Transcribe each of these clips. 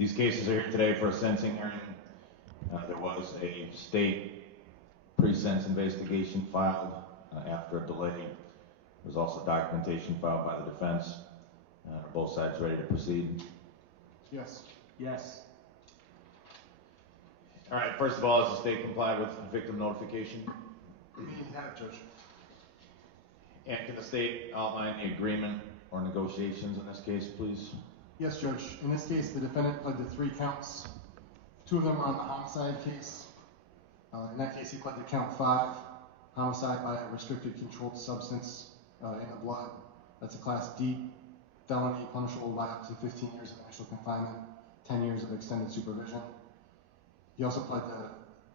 These cases are here today for a sentencing hearing. There was a state pre-sentence investigation filed after a delay. There was also documentation filed by the defense. Are both sides ready to proceed? Yes. Yes. All right, first of all, has the state complied with victim notification? We have, Judge. And can the state outline the agreement or negotiations in this case, please? Yes, Judge. In this case, the defendant pled to 3 counts. 2 of them are on the homicide case. In that case, he pled to count 5, homicide by a restricted controlled substance in the blood. That's a Class D felony, punishable by up to 15 years of initial confinement, 10 years of extended supervision. He also pled to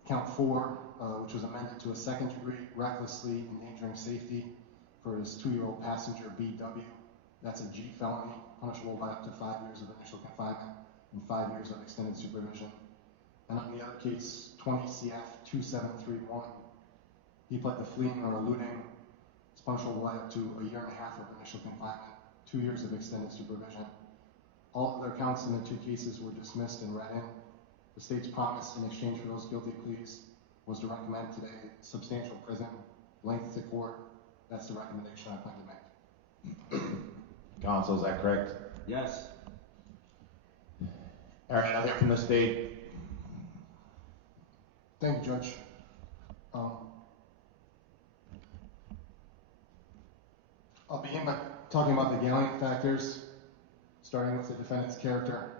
count 4, which was amended to a second-degree recklessly endangering safety for his 2-year-old passenger, B.W. That's a G felony, punishable by up to 5 years of initial confinement and 5 years of extended supervision. And on the other case, 20 CF 2731, he pled to fleeing or eluding. It's punishable by up to a 1.5 years of initial confinement, 2 years of extended supervision. All other counts in the 2 cases were dismissed and read in. The state's promise in exchange for those guilty pleas was to recommend today substantial prison, length to court. That's the recommendation I plan to make. Counsel, is that correct? Yes. All right, I'll hear from the state. Thank you, Judge. I'll begin by talking about the gallant factors, starting with the defendant's character.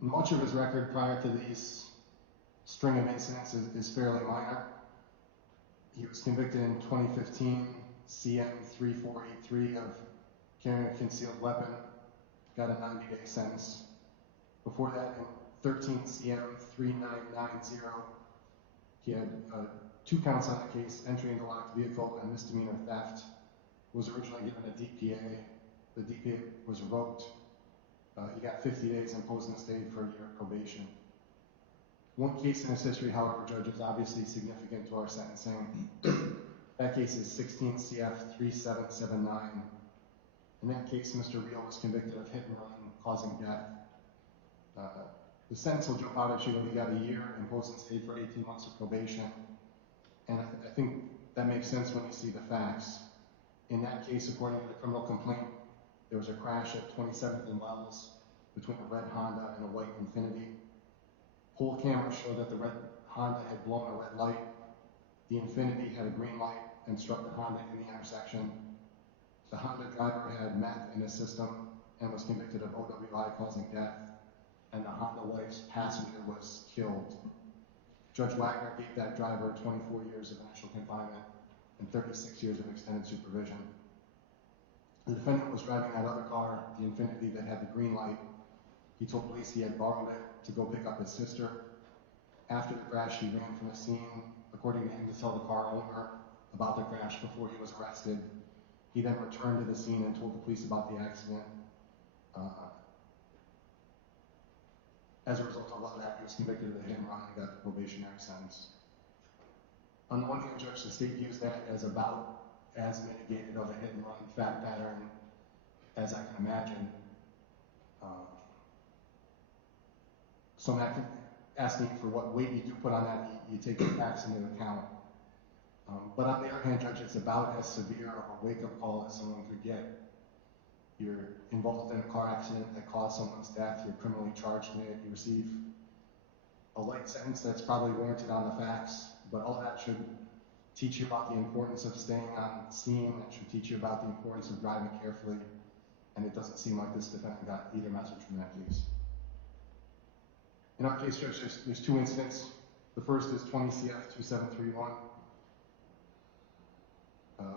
Much of his record prior to these string of incidents is fairly minor. He was convicted in 2015, CM 3483 of carrying a concealed weapon, got a 90-day sentence. Before that, in 13 CM 3990, he had 2 counts on the case, entry into locked vehicle and misdemeanor theft. Was originally given a DPA. The DPA was revoked. He got 50 days imposed in the state for a year of probation. One case in his history, however, Judge, is obviously significant to our sentencing. That case is 16 CF 3779. In that case, Mr. Real was convicted of hit and run causing death. The sentence will jump out at you when he got a year imposed in state for 18 months of probation. And I think that makes sense when you see the facts. In that case, according to the criminal complaint, there was a crash at 27th and Wells between a red Honda and a white Infiniti. Whole cameras showed that the red Honda had blown a red light. The Infiniti had a green light and struck the Honda in the intersection. The Honda driver had meth in his system and was convicted of OWI causing death. And the Honda wife's passenger was killed. Judge Wagner gave that driver 24 years of initial confinement and 36 years of extended supervision. The defendant was driving that other car, the Infiniti that had the green light. He told police he had borrowed it to go pick up his sister. After the crash, he ran from the scene, according to him, to tell the car owner about the crash before he was arrested. He then returned to the scene and told the police about the accident. As a result of all that, he was convicted of the hit and run and got the probationary sentence. On the one hand, Judge, the state views that as about as mitigated of a hit and run fact pattern as I can imagine. So I'm asking for what weight you do put on that, you take the facts into account. But on the other hand, Judge, it's about as severe of a wake-up call as someone could get. You're involved in a car accident that caused someone's death, you're criminally charged in it, you receive a light sentence that's probably warranted on the facts, but all that should teach you about the importance of staying on scene, it should teach you about the importance of driving carefully, and it doesn't seem like this defendant got either message from that case. In our case, Judge, there's 2 incidents. The first is 20 CF 2731,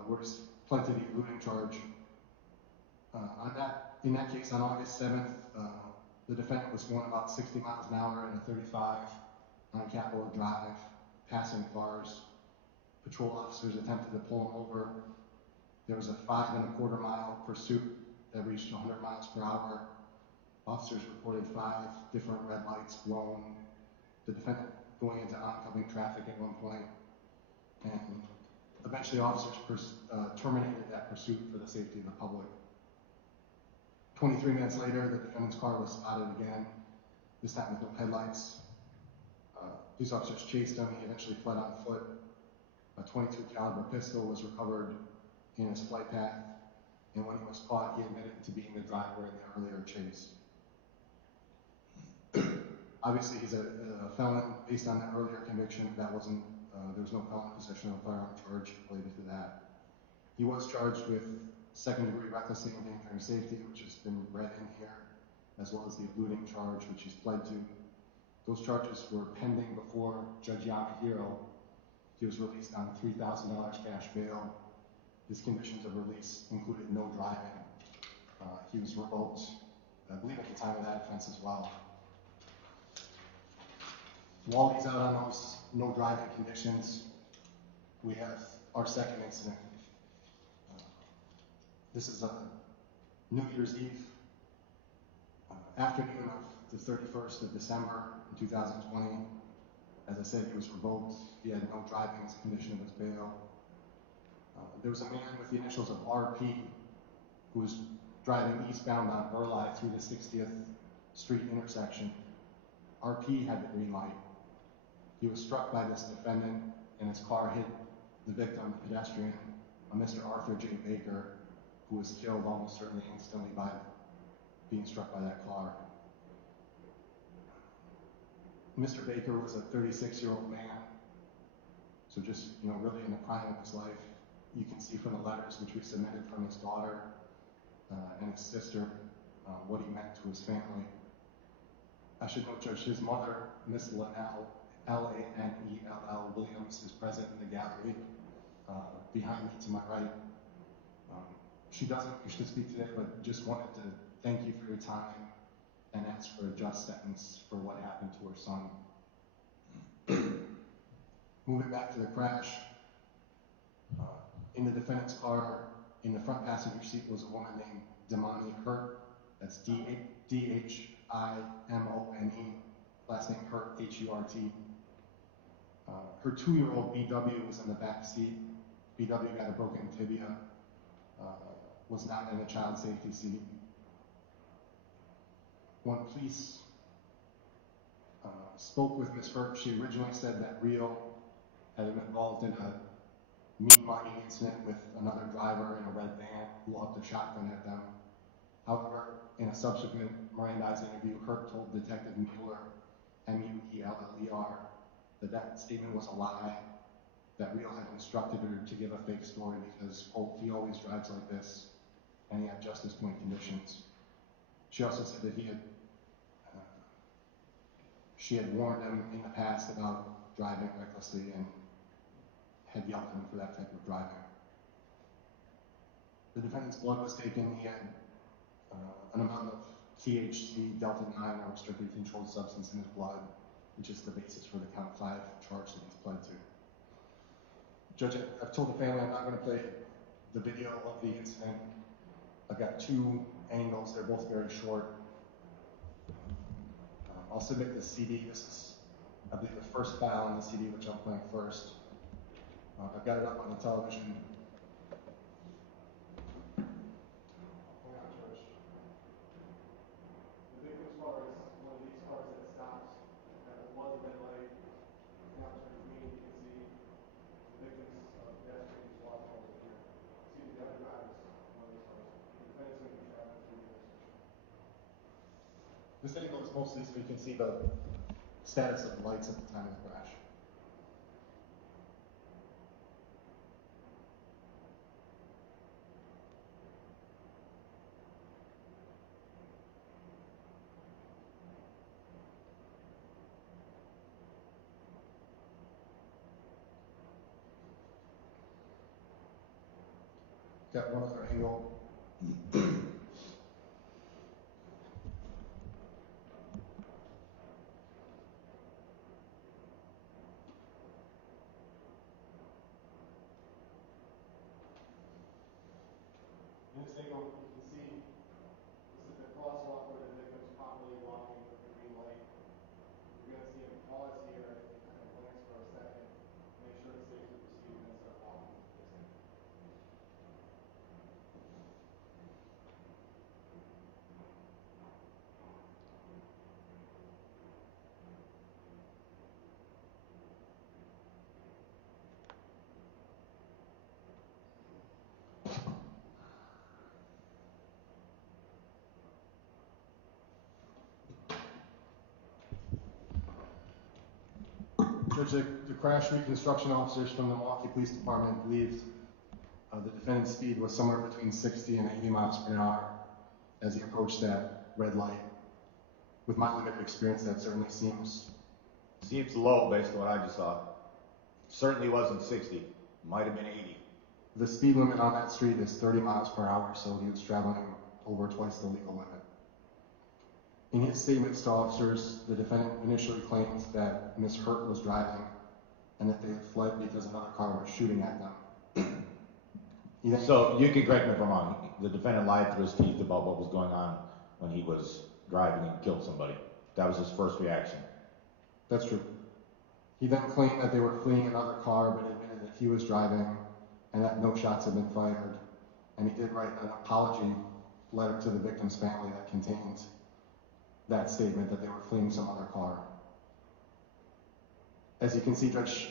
where he's pled to the eluding charge. In that case, on August 7th, the defendant was going about 60 miles an hour in a 35 on Capitol Drive, passing cars. Patrol officers attempted to pull him over. There was a 5 1/4 mile pursuit that reached 100 miles per hour. Officers reported 5 different red lights blown. The defendant going into oncoming traffic at one point. And eventually officers terminated that pursuit for the safety of the public. 23 minutes later, the defendant's car was spotted again, this time with no headlights. Police officers chased him. He eventually fled on foot. A .22 caliber pistol was recovered in his flight path, and when he was caught, he admitted to being the driver in the earlier chase. Obviously, he's a felon based on that earlier conviction. That wasn't, there was no felon possession of a firearm charge related to that. He was charged with second-degree recklessly endangering safety, which has been read in here, as well as the eluding charge, which he's pled to. Those charges were pending before Judge Yamahiro. He was released on $3,000 cash bail. His conditions of release included no driving. He was revoked, I believe, at the time of that offense as well. While he's out on those no driving conditions, we have our second incident. This is New Year's Eve, afternoon of the 31st of December in 2020. As I said, he was revoked. He had no driving as a condition of his bail. There was a man with the initials of RP who was driving eastbound on Burleigh through the 60th Street intersection. RP had the green light. He was struck by this defendant, and his car hit the victim, the pedestrian, a Mr. Arthur J. Baker, who was killed almost certainly instantly by being struck by that car. Mr. Baker was a 36-year-old man, so just, really in the prime of his life. You can see from the letters which we submitted from his daughter and his sister what he meant to his family. I should note, Judge, his mother, Miss Lanell, L-A-N-E-L-L Williams, is present in the gallery behind me to my right. She doesn't wish to speak today, but just wanted to thank you for your time and ask for a just sentence for what happened to her son. Moving back to the crash, in the defendant's car, in the front passenger seat was a woman named Damani Hurt. That's D-H-I-M-O-N-E, last name Hurt, H-U-R-T. Her 2-year-old B.W. was in the back seat. B.W. got a broken tibia, was not in the child safety seat. When police spoke with Ms. Hurt, she originally said that Rio had been involved in a meat-mugging incident with another driver in a red van who lobbed a shotgun at them. However, in a subsequent Mirandized interview, Hurt told Detective Mueller, M-U-E-L-L-E-R, that statement was a lie, that Rio had instructed her to give a fake story because, quote, he always drives like this, and he had justice point conditions. She also said that she had warned him in the past about driving recklessly and had yelled at him for that type of driving. The defendant's blood was taken. He had an amount of THC, Delta-9, or restricted controlled substance in his blood, which is the basis for the count 5 charge that he's pled to. Judge, I've told the family I'm not going to play the video of the incident. I've got 2 angles. They're both very short. I'll submit the CD. This is, I believe, the first file on the CD, which I'm playing first. I've got it up on the television. Hang on, George. The victim's car is one of these cars that stops at what was a red light. Now turns green. You can see the victim's pedestrian is walking over here. See the other drivers, one of these cars. The defendant's going to be traveling through the intersection. This angle is mostly so you can see the status of the lights at the time of the crash. Got one other angle. In this angle, you can see this is the crosswalk where the victim's properly walking with the green light. You're going to see him pause here and kind of glance for a second, make sure it's safe to proceed, and then start walking with the person. Judge, the crash reconstruction officers from the Milwaukee Police Department believed the defendant's speed was somewhere between 60 and 80 miles per hour as he approached that red light. With my limited experience, that certainly seems low based on what I just saw. Certainly wasn't 60. Might have been 80. The speed limit on that street is 30 miles per hour, so he was traveling over twice the legal limit. In his statements to officers, the defendant initially claimed that Ms. Hurt was driving and that they had fled because another car was shooting at them. So you can correct me if I'm wrong. The defendant lied through his teeth about what was going on when he was driving and killed somebody. That was his first reaction. That's true. He then claimed that they were fleeing another car, but admitted that he was driving and that no shots had been fired. And he did write an apology letter to the victim's family that contained that statement that they were fleeing some other car. As you can see, Judge,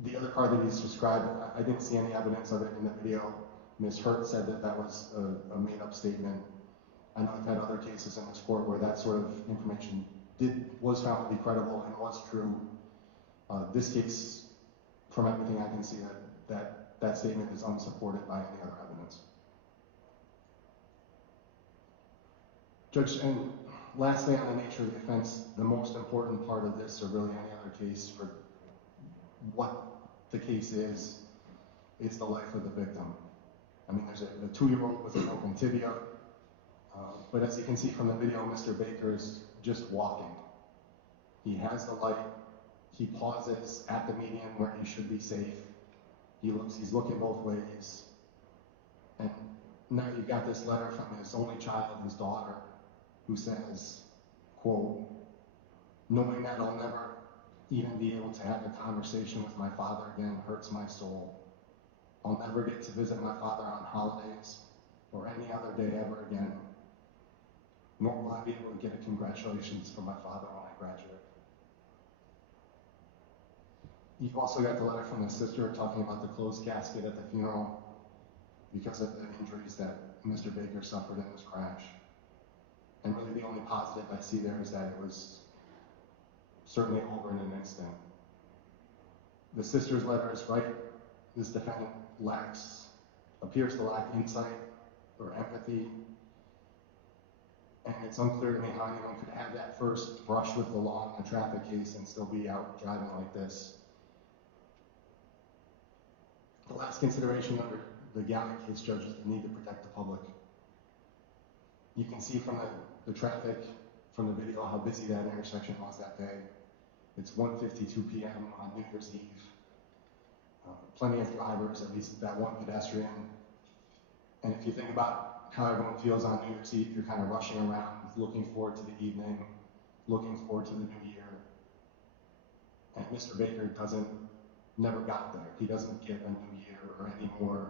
the other car that he's described, I didn't see any evidence of it in the video. Ms. Hurt said that that was a made-up statement. I know I've had other cases in this court where that sort of information was found to be credible and was true. This case, from everything I can see, that statement is unsupported by any other evidence. Judge, and lastly, on the nature of the offense, the most important part of this, or really any other case, for what the case is the life of the victim. I mean, there's a 2-year-old with a broken tibia, but as you can see from the video, Mr. Baker is just walking. He has the light. He pauses at the median where he should be safe. He's looking both ways. And now you've got this letter from his only child, his daughter, who says, quote, "Knowing that I'll never even be able to have a conversation with my father again hurts my soul. I'll never get to visit my father on holidays or any other day ever again. Nor will I be able to get a congratulations from my father when I graduate." You've also got the letter from the sister talking about the closed casket at the funeral because of the injuries that Mr. Baker suffered in this crash. And really the only positive I see there is that it was certainly over in an instant. The sister's letter is right. This defendant appears to lack insight or empathy. And it's unclear to me how anyone could have that first brush with the law in a traffic case and still be out driving like this. The last consideration under the Galley case, Judge, is the need to protect the public. You can see from the traffic, from the video, how busy that intersection was that day. It's 1:52 p.m. on New Year's Eve. Plenty of drivers, at least that one pedestrian. And if you think about how everyone feels on New Year's Eve, you're kind of rushing around, looking forward to the evening, looking forward to the new year. And Mr. Baker never got there. He doesn't get a new year or any more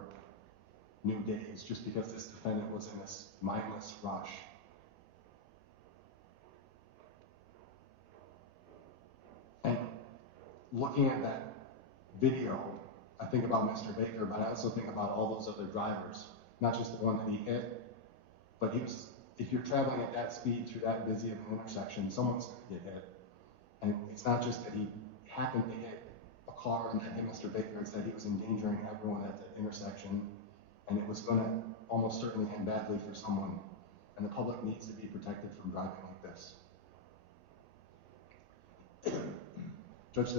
new days just because this defendant was in this mindless rush. And looking at that video, I think about Mr. Baker, but I also think about all those other drivers, not just the one that he hit, but if you're traveling at that speed through that busy of an intersection, someone's going to get hit. And it's not just that he happened to hit a car and that hit Mr. Baker, it's that he was endangering everyone at the intersection, and it was going to almost certainly end badly for someone. And the public needs to be protected from driving like this. Judge,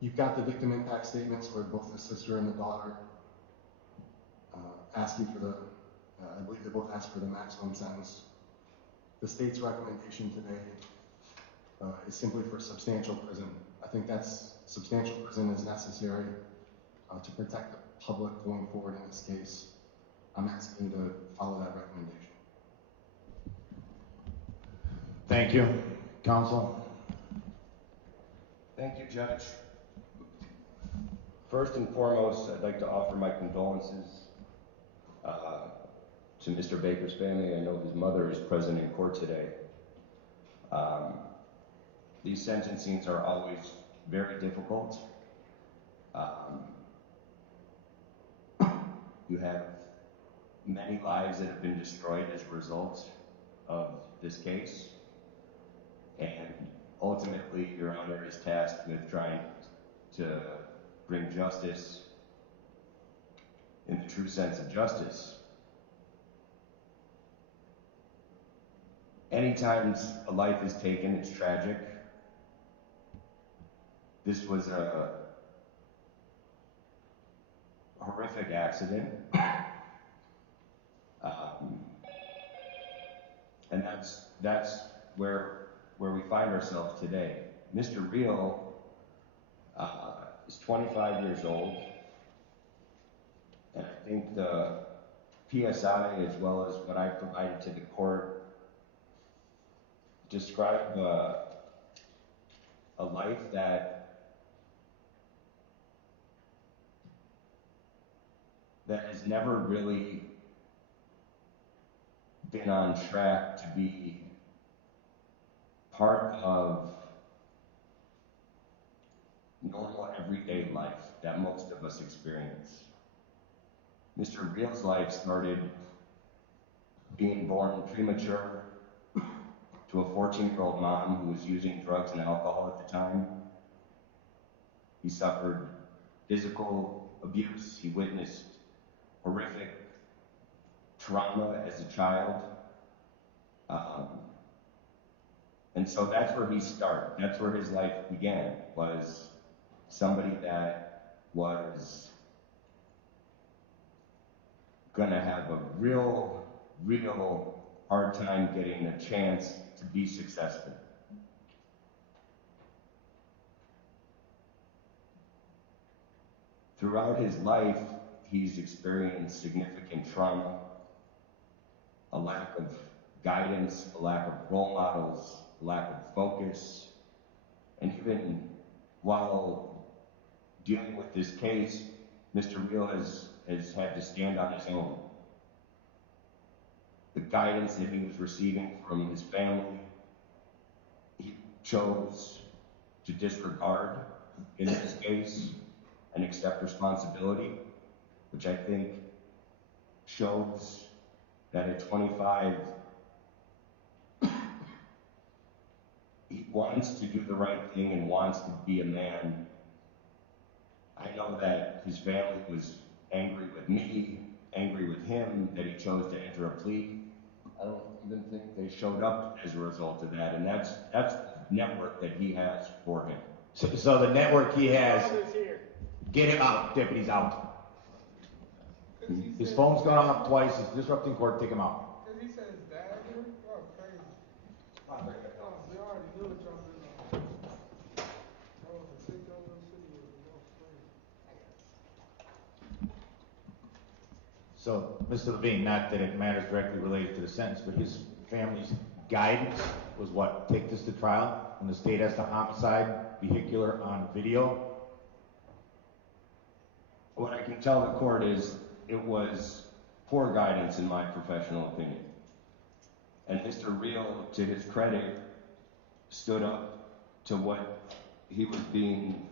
you've got the victim impact statements where both the sister and the daughter asking for I believe they both asked for the maximum sentence. The state's recommendation today is simply for substantial prison. I think substantial prison is necessary to protect the public going forward in this case. I'm asking you to follow that recommendation. Thank you. Counsel? Thank you, Judge. First and foremost, I'd like to offer my condolences to Mr. Baker's family. I know his mother is present in court today. These sentencings are always very difficult. many lives that have been destroyed as a result of this case. And ultimately, Your Honor is tasked with trying to bring justice in the true sense of justice. Anytime a life is taken, it's tragic. This was a horrific accident. And that's where we find ourselves today. Mr. Real is 25 years old, and I think the PSI, as well as what I provided to the court, describe a life that has never really been on track to be part of normal everyday life that most of us experience. Mr. Real's life started being born premature to a 14-year-old mom who was using drugs and alcohol at the time. He suffered physical abuse. He witnessed horrific trauma as a child. And so that's where he started. That's where his life began, was somebody that was gonna have a real hard time getting a chance to be successful. Throughout his life, he's experienced significant trauma, a lack of guidance, a lack of role models, a lack of focus, and even while dealing with this case, Mr. Real has had to stand on his own. The guidance that he was receiving from his family, he chose to disregard in this case and accept responsibility, which I think shows that at 25, he wants to do the right thing and wants to be a man. I know that his family was angry with me, angry with him, that he chose to enter a plea. I don't even think they showed up as a result of that, and that's the network that he has for him. So the network he has, get him out, deputy's out. His phone's gone off twice, he's disrupting court, take him out. Because he said his dad here? Oh, crazy. Oh, they already knew what y'all been on. That was a sick old little city. That was crazy. So, Mr. Levine, not that it matters directly related to the sentence, but his family's guidance was what? Take this to trial when the state has the homicide vehicular on video? What I can tell the court is it was poor guidance in my professional opinion. And Mr. Real, to his credit, stood up to what he was being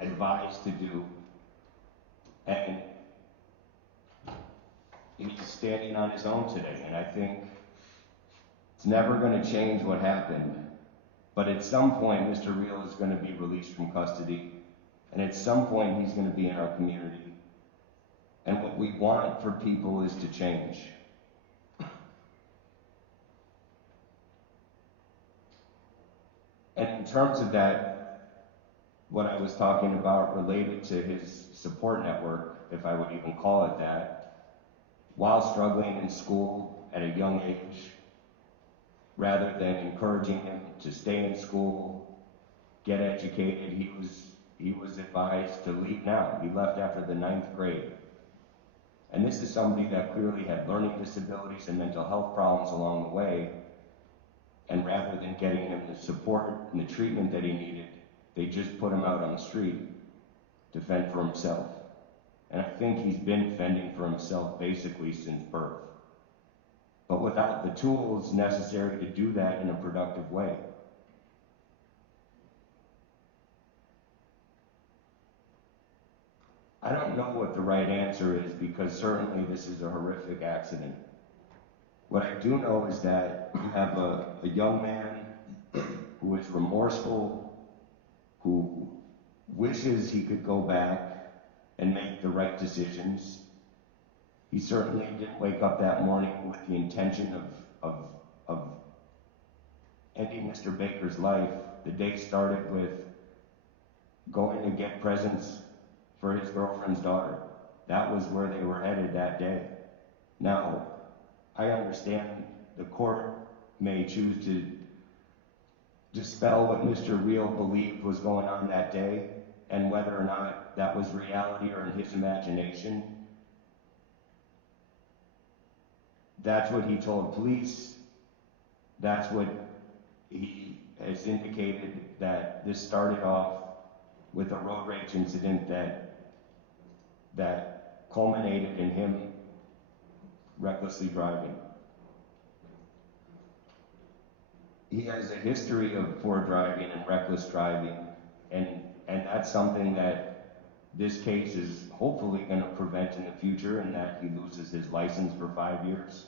advised to do. And he's standing on his own today. And I think it's never going to change what happened. But at some point, Mr. Real is going to be released from custody. And at some point, he's going to be in our community. And what we want for people is to change. And in terms of that, what I was talking about related to his support network, if I would even call it that, while struggling in school at a young age, rather than encouraging him to stay in school, get educated, he was advised to leave now. He left after the 9th grade. And this is somebody that clearly had learning disabilities and mental health problems along the way. And rather than getting him the support and the treatment that he needed, they just put him out on the street to fend for himself. And I think he's been fending for himself basically since birth, but without the tools necessary to do that in a productive way. I don't know what the right answer is, because certainly this is a horrific accident. What I do know is that you have a young man who is remorseful, who wishes he could go back and make the right decisions. He certainly didn't wake up that morning with the intention of ending Mr. Baker's life. The day started with going to get presents for his girlfriend's daughter. That was where they were headed that day. Now, I understand the court may choose to dispel what Mr. Real believed was going on that day, and whether or not that was reality or in his imagination. That's what he told police. That's what he has indicated, that this started off with a road rage incident that culminated in him recklessly driving. He has a history of poor driving and reckless driving, and that's something that this case is hopefully going to prevent in the future, and that he loses his license for 5 years.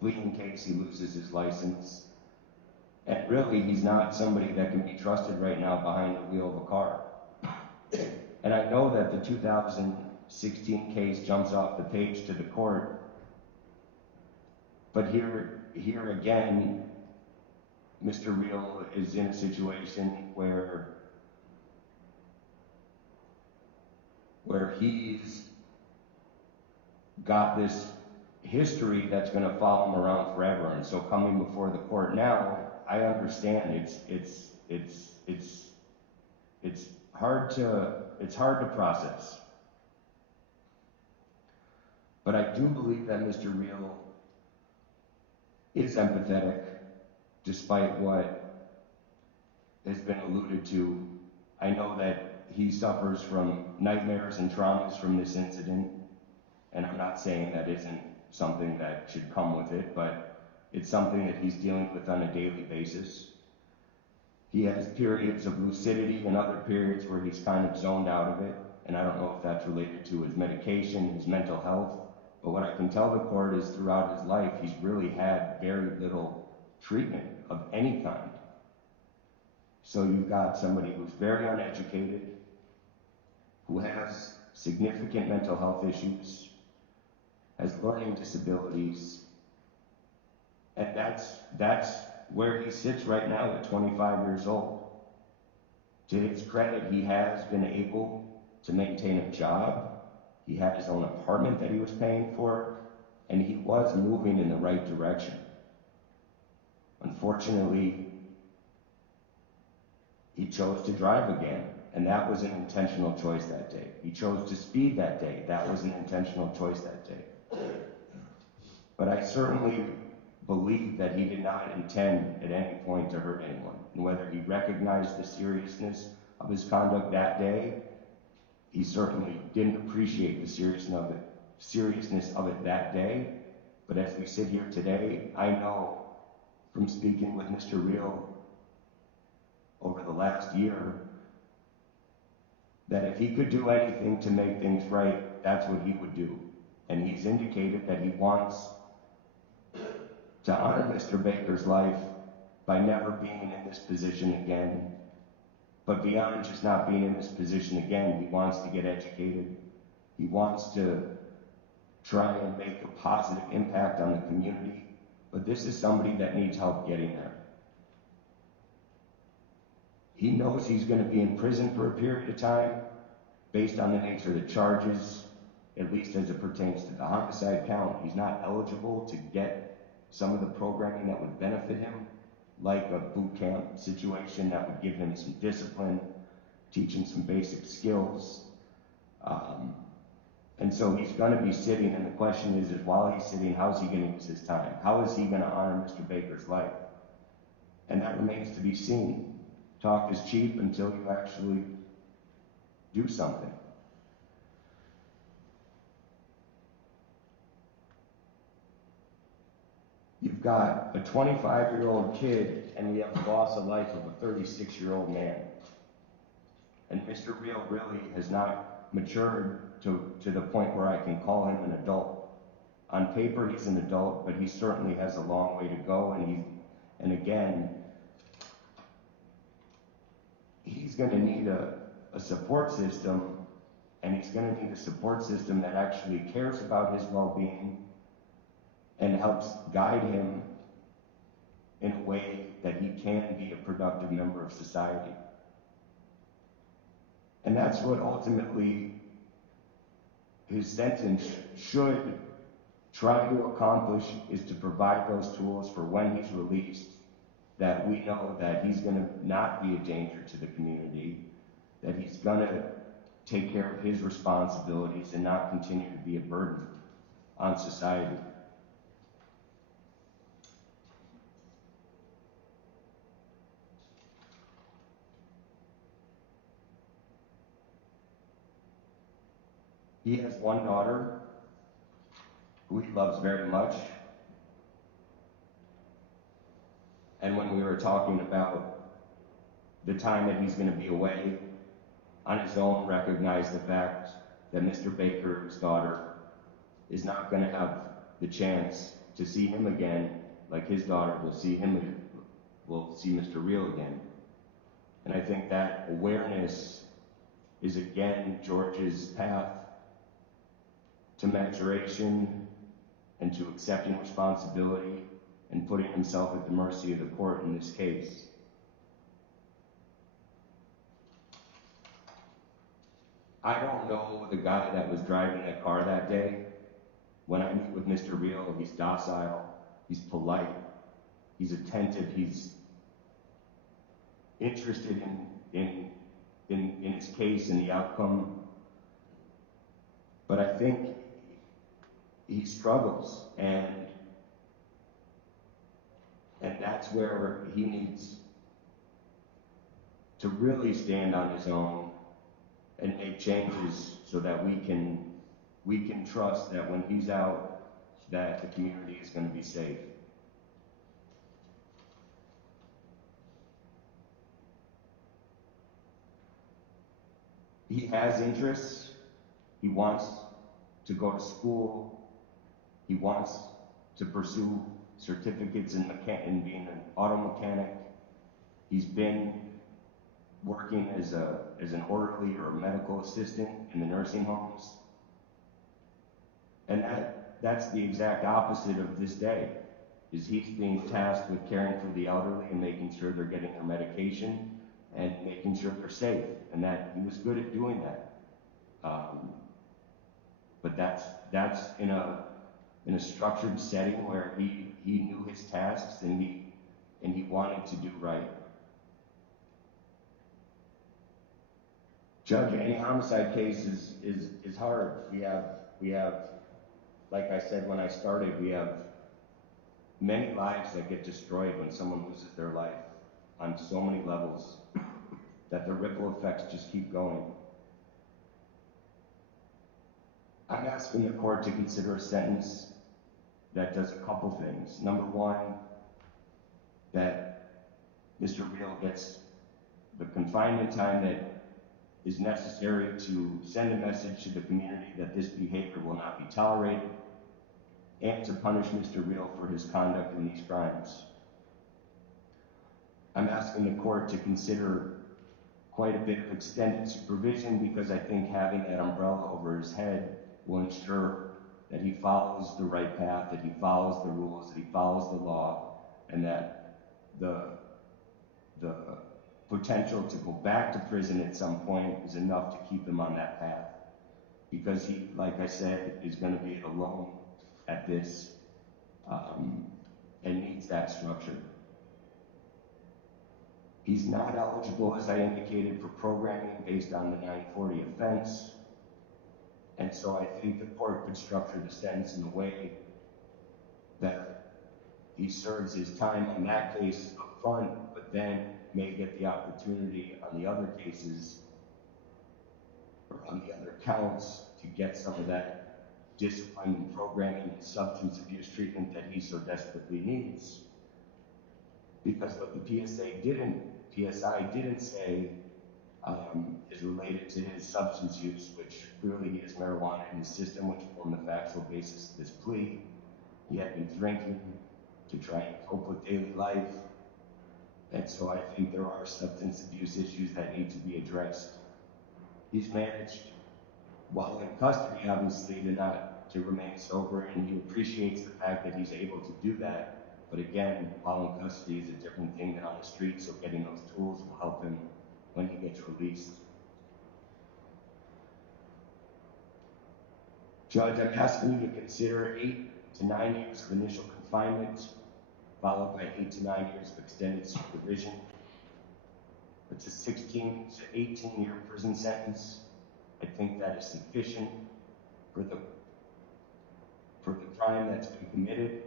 Fleeting case, he loses his license. And really, he's not somebody that can be trusted right now behind the wheel of a car. And I know that the 2016 case jumps off the page to the court, but here again, Mr. Real is in a situation where he's got this history that's going to follow him around forever. And so coming before the court now, I understand it's hard to process. But I do believe that Mr. Real is empathetic, despite what has been alluded to. I know that he suffers from nightmares and traumas from this incident, and I'm not saying that isn't something that should come with it, but it's something that he's dealing with on a daily basis. He has periods of lucidity and other periods where he's kind of zoned out of it, and I don't know if that's related to his medication, his mental health, but what I can tell the court is throughout his life, he's really had very little treatment of any kind. So you've got somebody who's very uneducated, who has significant mental health issues, has learning disabilities, and that's where he sits right now at 25 years old. To his credit, he has been able to maintain a job. He had his own apartment that he was paying for, and he was moving in the right direction. Unfortunately, he chose to drive again, and that was an intentional choice that day. He chose to speed that day. That was an intentional choice that day. But I certainly believe that he did not intend at any point to hurt anyone. And whether he recognized the seriousness of his conduct that day, he certainly didn't appreciate the seriousness of it that day. But as we sit here today, I know from speaking with Mr. Real over the last year that if he could do anything to make things right, that's what he would do. And he's indicated that he wants to honor Mr. Baker's life by never being in this position again. But beyond just not being in this position again, he wants to get educated. He wants to try and make a positive impact on the community. But this is somebody that needs help getting there. He knows he's going to be in prison for a period of time based on the nature of the charges, at least as it pertains to the homicide count. He's not eligible to get some of the programming that would benefit him, like a boot camp situation that would give him some discipline, teach him some basic skills. And so he's going to be sitting, and the question is while he's sitting, how is he going to use his time? How is he going to honor Mr. Baker's life? And that remains to be seen. Talk is cheap until you actually do something. You've got a 25-year-old kid, and we have lost the life of a 36-year-old man. And Mr. Real really has not matured to the point where I can call him an adult. On paper, he's an adult, but he certainly has a long way to go, and again, he's going to need a support system, and he's going to need a support system that actually cares about his well-being and helps guide him in a way that he can be a productive member of society. And that's what ultimately his sentence should try to accomplish, is to provide those tools for when he's released, that we know that he's going to not be a danger to the community, that he's going to take care of his responsibilities and not continue to be a burden on society. He has one daughter who he loves very much. And when we were talking about the time that he's going to be away, on his own recognize the fact that Mr. Baker's daughter is not going to have the chance to see him again like his daughter will see Mr. Real again. And I think that awareness is again George's path to maturation and to accepting responsibility and putting himself at the mercy of the court in this case. I don't know the guy that was driving that car that day. When I meet with Mr. Real, he's docile, he's polite, he's attentive, he's interested in his case and the outcome. But I think he struggles, and that's where he needs to really stand on his own and make changes so that we can trust that when he's out, that the community is going to be safe. He has interests. He wants to go to school. He wants to pursue certificates in being an auto mechanic. He's been working as an orderly or a medical assistant in the nursing homes. And that's the exact opposite of this day, is he's being tasked with caring for the elderly and making sure they're getting their medication and making sure they're safe, and that he was good at doing that. But that's in a structured setting where he knew his tasks and he wanted to do right. Judge, any homicide case is hard. We have, like I said when I started, we have many lives that get destroyed when someone loses their life on so many levels that the ripple effects just keep going. I'm asking the court to consider a sentence that does a couple things. Number one, that Mr. Real gets the confinement time that is necessary to send a message to the community that this behavior will not be tolerated, and to punish Mr. Real for his conduct in these crimes. I'm asking the court to consider quite a bit of extended supervision, because I think having that umbrella over his head will ensure that he follows the right path, that he follows the rules, that he follows the law, and that the potential to go back to prison at some point is enough to keep him on that path. Because he, like I said, is going to be alone at this and needs that structure. He's not eligible, as I indicated, for programming based on the 940 offense. And so I think the court could structure the sentence in a way that he serves his time on that case up front, but then may get the opportunity on the other cases or on the other counts to get some of that discipline and programming and substance abuse treatment that he so desperately needs. Because what the PSI didn't say is related to his substance use, which clearly he has marijuana in his system, which formed the factual basis of this plea. He had been drinking to try and cope with daily life. And so I think there are substance abuse issues that need to be addressed. He's managed, while in custody, obviously, to remain sober, and he appreciates the fact that he's able to do that. But again, while in custody is a different thing than on the street, so getting those tools will help him when he gets released. Judge, I'm asking you to consider 8 to 9 years of initial confinement, followed by 8 to 9 years of extended supervision. It's a 16 to 18-year prison sentence. I think that is sufficient for the crime that's been committed.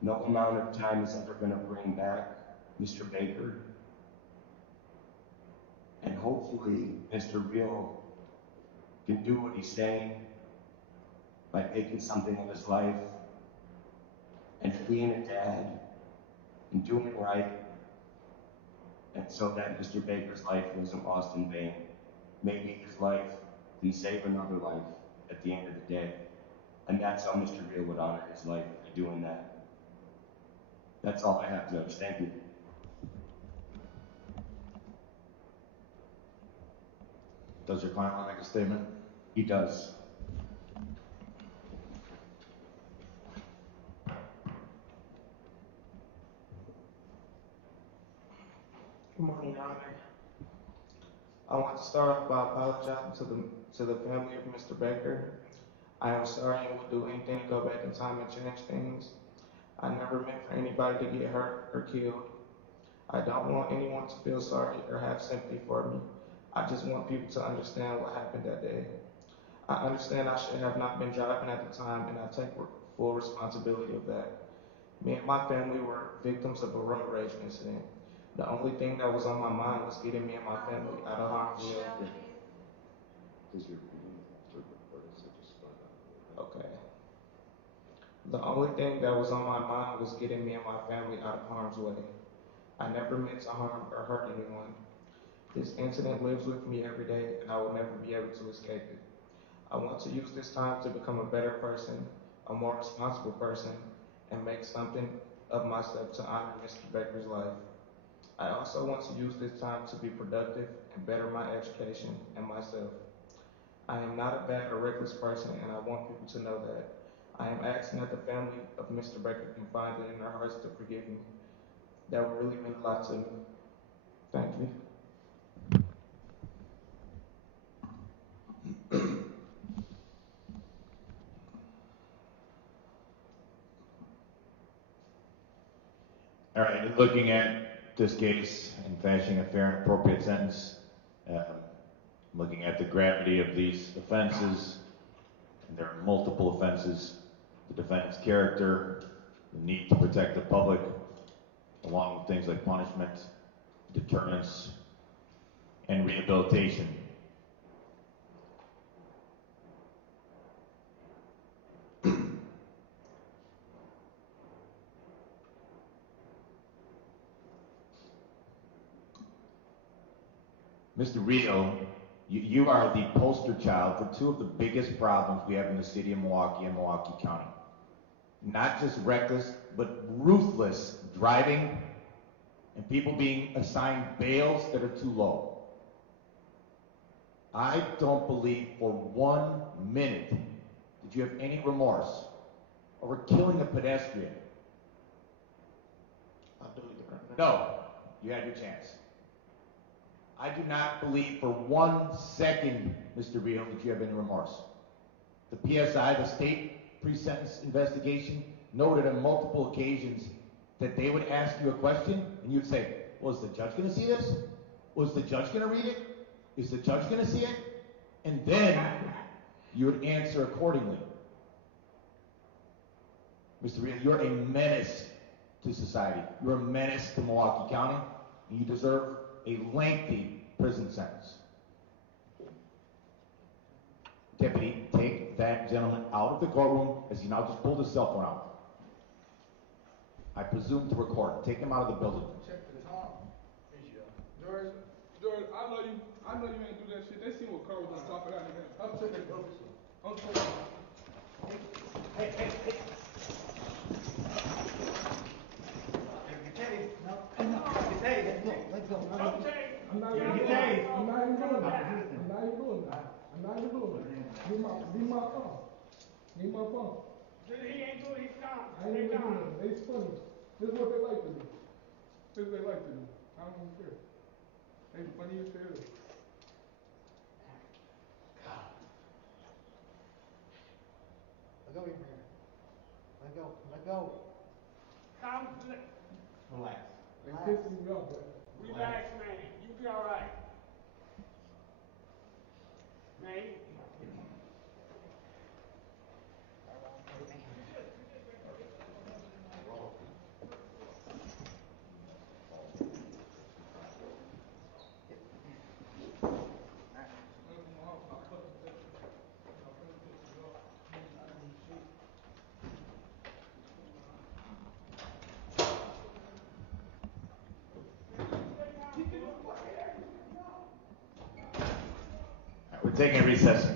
No amount of time is ever going to bring back Mr. Baker. And hopefully, Mr. Real can do what he's saying by making something of his life and being a dad and doing right, and so that Mr. Baker's life wasn't lost in vain. Maybe his life can save another life at the end of the day. And that's how Mr. Real would honor his life by doing that. That's all I have, Judge. Thank you. Does your client want to make a statement? He does. Good morning, Your Honor. I want to start off by apologizing to the family of Mr. Baker. I am sorry and would do anything to go back in time and change things. I never meant for anybody to get hurt or killed. I don't want anyone to feel sorry or have sympathy for me. I just want people to understand what happened that day. I understand I should have not been driving at the time, and I take full responsibility of that. Me and my family were victims of a road rage incident. The only thing that was on my mind was getting me and my family out of harm's way. Okay. The only thing that was on my mind was getting me and my family out of harm's way. I never meant to harm or hurt anyone. This incident lives with me every day, and I will never be able to escape it. I want to use this time to become a better person, a more responsible person, and make something of myself to honor Mr. Baker's life. I also want to use this time to be productive and better my education and myself. I am not a bad or reckless person, and I want people to know that. I am asking that the family of Mr. Baker can find it in their hearts to forgive me. That would really mean a lot to me. Thank you. All right, in looking at this case and fashioning a fair and appropriate sentence, looking at the gravity of these offenses, and there are multiple offenses, the defendant's character, the need to protect the public, along with things like punishment, deterrence, and rehabilitation. Mr. Rio, you are the poster child for two of the biggest problems we have in the city of Milwaukee and Milwaukee County. Not just reckless, but ruthless driving and people being assigned bails that are too low. I don't believe for 1 minute that you have any remorse over killing a pedestrian. I'll do it, Your Honor. No, you had your chance. I do not believe for 1 second, Mr. Rio, that you have any remorse. The PSI, the state pre-sentence investigation, noted on multiple occasions that they would ask you a question and you'd say, was the judge going to see this? Was the judge going to read it? Is the judge going to see it? And then you would answer accordingly. Mr. Rio, you're a menace to society. You're a menace to Milwaukee County, and you deserve a lengthy prison sentence. Deputy, take that gentleman out of the courtroom as he now just pulled his cell phone out. I presume to record. Take him out of the building. Check the time. George, I know you I know you ain't do that shit. They seen what Carl was on top of that nigga. I'm taking it. I'm taking it. I'm not even doing that. I'm not even doing that. I'm not even doing that. I'm not even doing that. Give my phone. Give my phone. He ain't doing his time. I ain't even doing it. It's funny. This is what they like to do. This is what they like to do. I don't even care. They funny as hell. Let go, Abraham. Let go. Let go. Calm, Relax. They pissing me off, man. relax, man. You be all right. Man. We're taking a recess.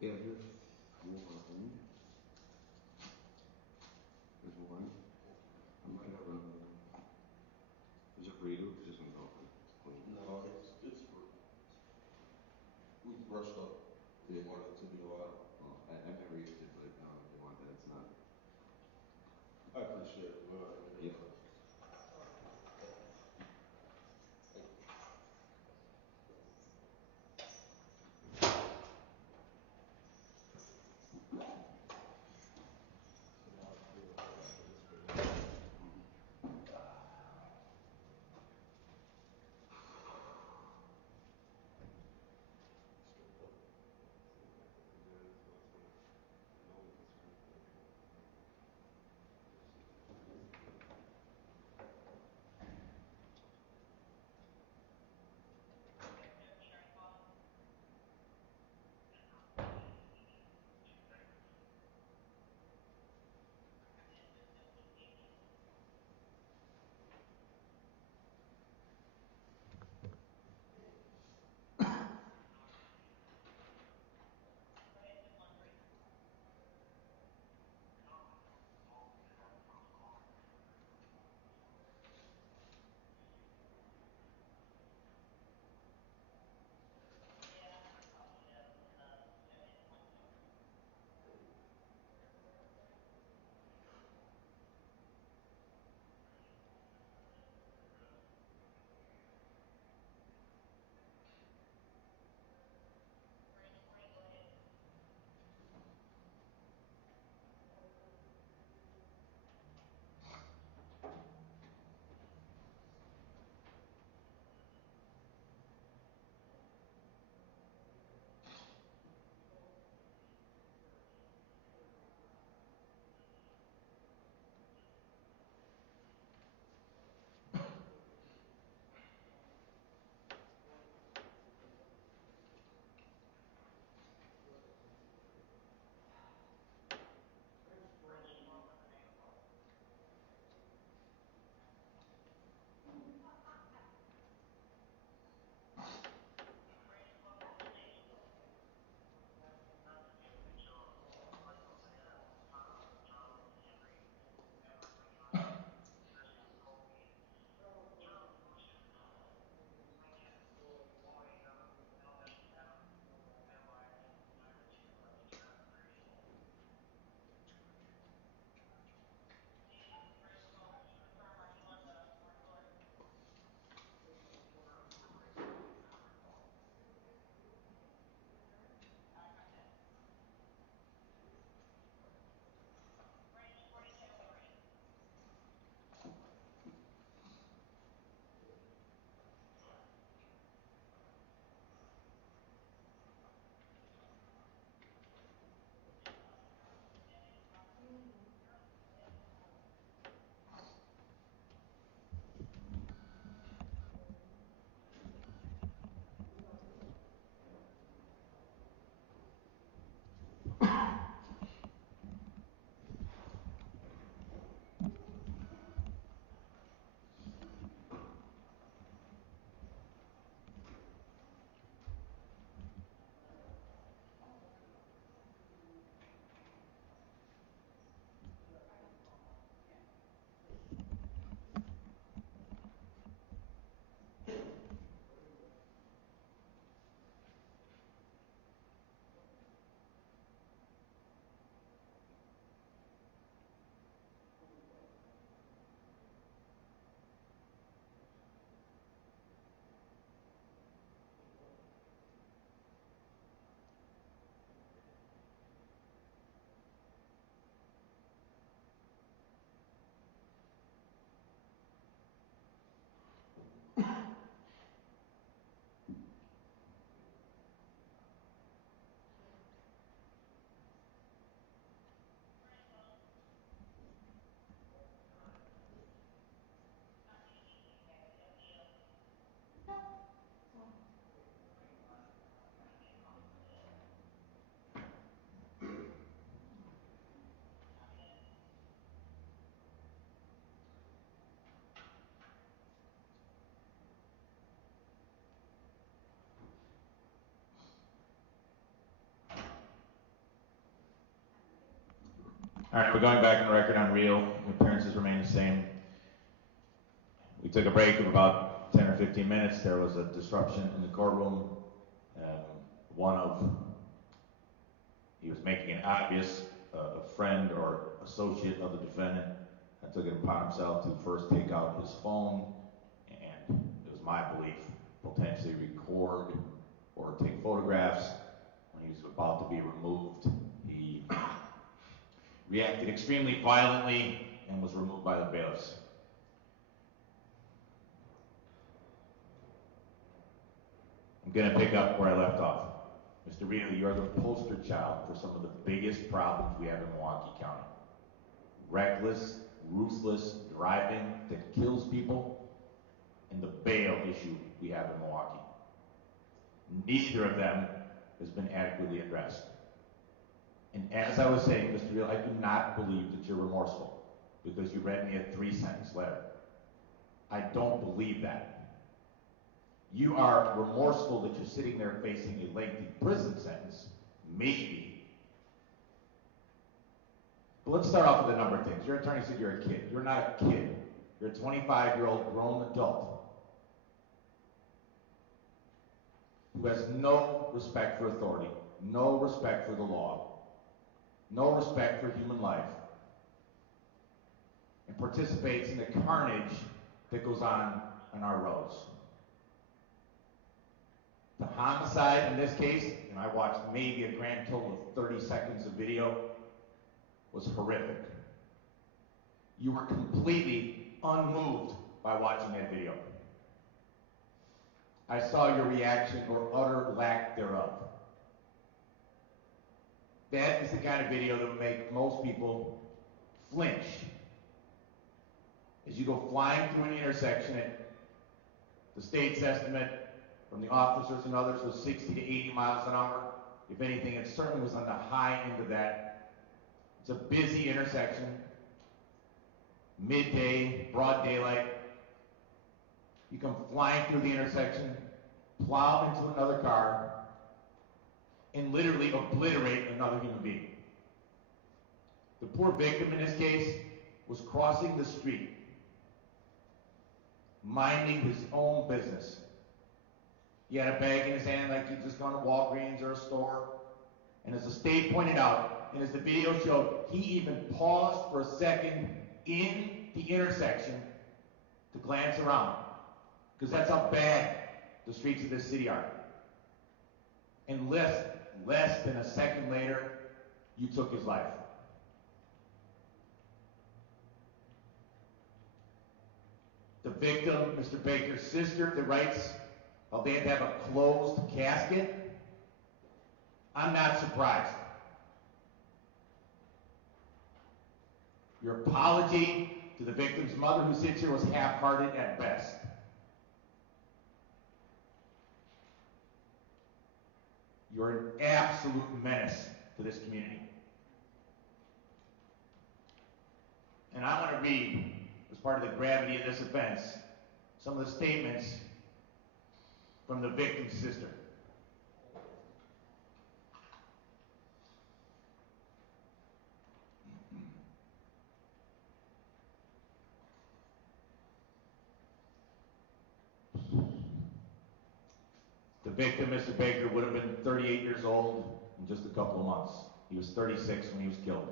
Yeah. There's one. There's one. I might have another one. Is it for you? This one's open. It's clean. No, it's for, we brushed up. Yeah. Wanted to be a while. Oh, I've never used it, but they want that. It's not. I appreciate it. Yeah. All right, we're going back on the record on real. The appearances remain the same. We took a break of about 10 or 15 minutes. There was a disruption in the courtroom. He was making an obvious a friend or associate of the defendant took it upon himself to first take out his phone and, it was my belief, potentially record or take photographs. When he was about to be removed, he reacted extremely violently and was removed by the bailiffs. I'm going to pick up where I left off. Mr. Rito, you are the poster child for some of the biggest problems we have in Milwaukee County. Reckless, ruthless driving that kills people, and the bail issue we have in Milwaukee. Neither of them has been adequately addressed. And as I was saying, Mr. Rito, I do not believe that you're remorseful because you read me a 3-sentence letter. I don't believe that. You are remorseful that you're sitting there facing a lengthy prison sentence, maybe. But let's start off with a number of things. Your attorney said you're a kid. You're not a kid. You're a 25-year-old grown adult who has no respect for authority, no respect for the law, no respect for human life, and participates in the carnage that goes on our roads. The homicide in this case, and I watched maybe a grand total of 30 seconds of video, was horrific. You were completely unmoved by watching that video. I saw your reaction or utter lack thereof. That is the kind of video that would make most people flinch. As you go flying through an intersection at the state's estimate from the officers and others was 60 to 80 miles an hour. If anything, it certainly was on the high end of that. It's a busy intersection, midday, broad daylight. You come flying through the intersection, plow into another car, and literally obliterate another human being. The poor victim in this case was crossing the street, minding his own business. He had a bag in his hand like he'd just gone to Walgreens or a store. And as the state pointed out, and as the video showed, he even paused for a second in the intersection to glance around. Because that's how bad the streets of this city are. And less than a second later, you took his life. The victim, Mr. Baker's sister, that writes, well, they had to have a closed casket. I'm not surprised. Your apology to the victim's mother who sits here was half-hearted at best. You're an absolute menace to this community. And I want to read, as part of the gravity of this offense, some of the statements from the victim's sister. The victim, Mr. Baker, would have been 38 years old in just a couple of months. He was 36 when he was killed.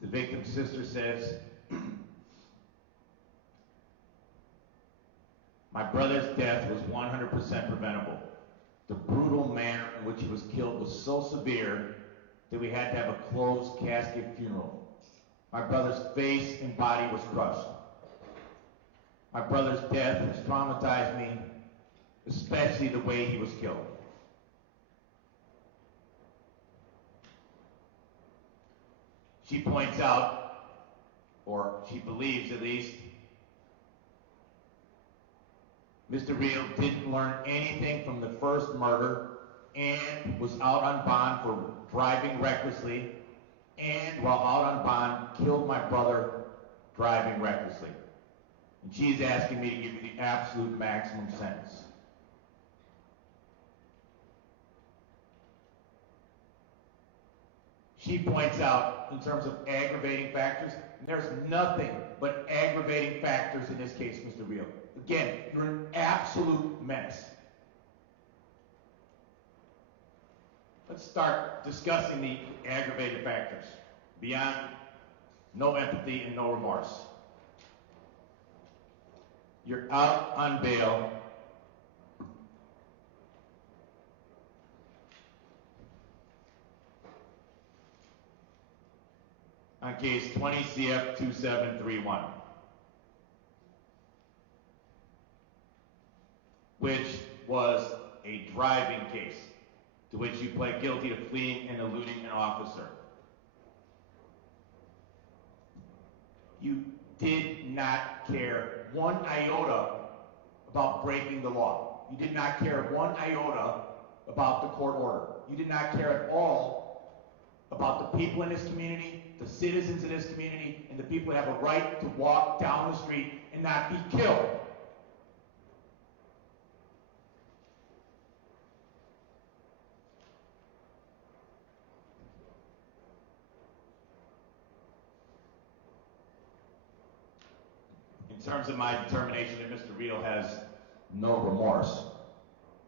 The victim's sister says, my brother's death was 100% preventable. The brutal manner in which he was killed was so severe that we had to have a closed casket funeral. My brother's face and body was crushed. My brother's death has traumatized me, especially the way he was killed. She points out, or she believes at least, Mr. Reel didn't learn anything from the first murder and was out on bond for driving recklessly and while out on bond killed my brother driving recklessly. And she's asking me to give you the absolute maximum sentence. She points out, in terms of aggravating factors, there's nothing but aggravating factors in this case, Mr. Real. Again, you're an absolute menace. Let's start discussing the aggravated factors beyond no empathy and no remorse. You're out on bail. On case 20 CF 2731, which was a driving case to which you pled guilty to fleeing and eluding an officer. You did not care one iota about breaking the law. You did not care one iota about the court order. You did not care at all about the people in this community, the citizens in this community, and the people that have a right to walk down the street and not be killed. In terms of my determination that Mr. Real has no remorse,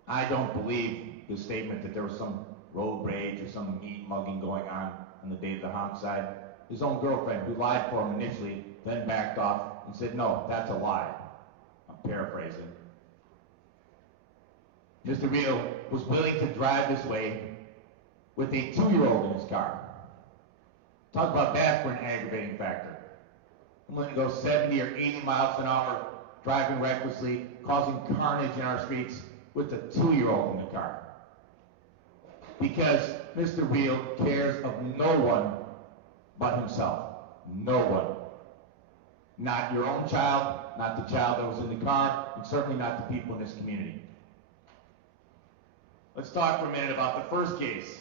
I don't believe the statement that there was some road rage or some mean mugging going on the day of the homicide. His own girlfriend, who lied for him initially, then backed off and said, no, that's a lie. I'm paraphrasing. Mr. Real was willing to drive this way with a 2-year-old in his car. Talk about that for an aggravating factor. I'm willing to go 70 or 80 miles an hour, driving recklessly, causing carnage in our streets with a 2-year-old in the car. Because Mr. Real cares of no one but himself. No one. Not your own child, not the child that was in the car, and certainly not the people in this community. Let's talk for a minute about the first case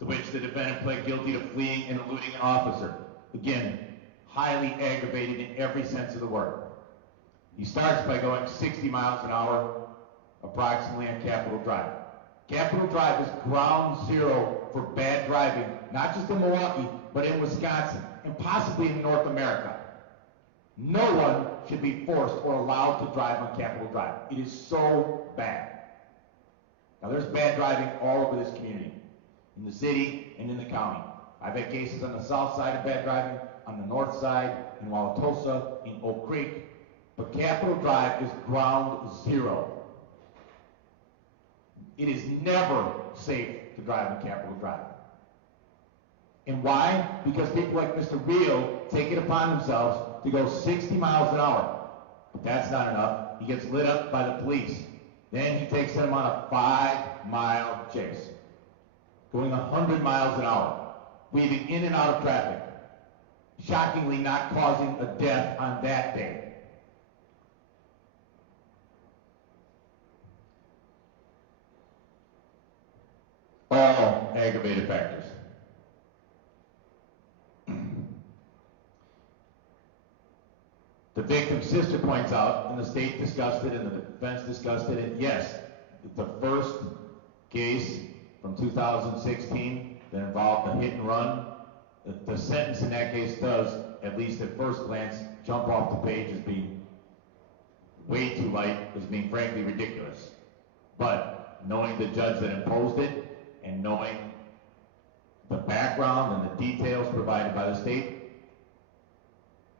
to which the defendant pled guilty to fleeing and eluding an officer. Again, highly aggravated in every sense of the word. He starts by going 60 miles an hour, approximately on Capitol Drive. Capitol Drive is ground zero for bad driving, not just in Milwaukee, but in Wisconsin, and possibly in North America. No one should be forced or allowed to drive on Capitol Drive. It is so bad. Now, there's bad driving all over this community, in the city and in the county. I've had cases on the south side of bad driving, on the north side, in Wauwatosa, in Oak Creek, but Capitol Drive is ground zero. It is never safe to drive on Capitol Drive. And why? Because people like Mr. Real take it upon themselves to go 60 miles an hour. But that's not enough. He gets lit up by the police. Then he takes them on a 5-mile chase, going 100 miles an hour, weaving in and out of traffic, shockingly not causing a death on that day. All aggravated factors. The victim's sister points out, and the state discussed it, and the defense discussed it, and yes, the first case from 2016 that involved a hit and run, the sentence in that case does, at least at first glance, jump off the page as being way too light, as being frankly ridiculous. But knowing the judge that imposed it, and knowing the background and the details provided by the state,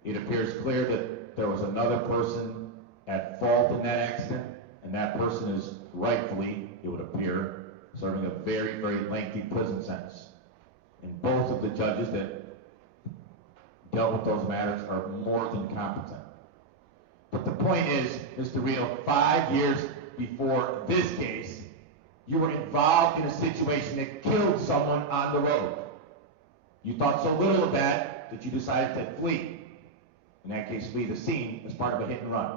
it appears clear that there was another person at fault in that accident, and that person is rightfully, it would appear, serving a very, very lengthy prison sentence. And both of the judges that dealt with those matters are more than competent. But the point is, Mr. Real, 5 years before this case, you were involved in a situation that killed someone on the road. You thought so little of that you decided to flee. In that case, flee the scene as part of a hit and run.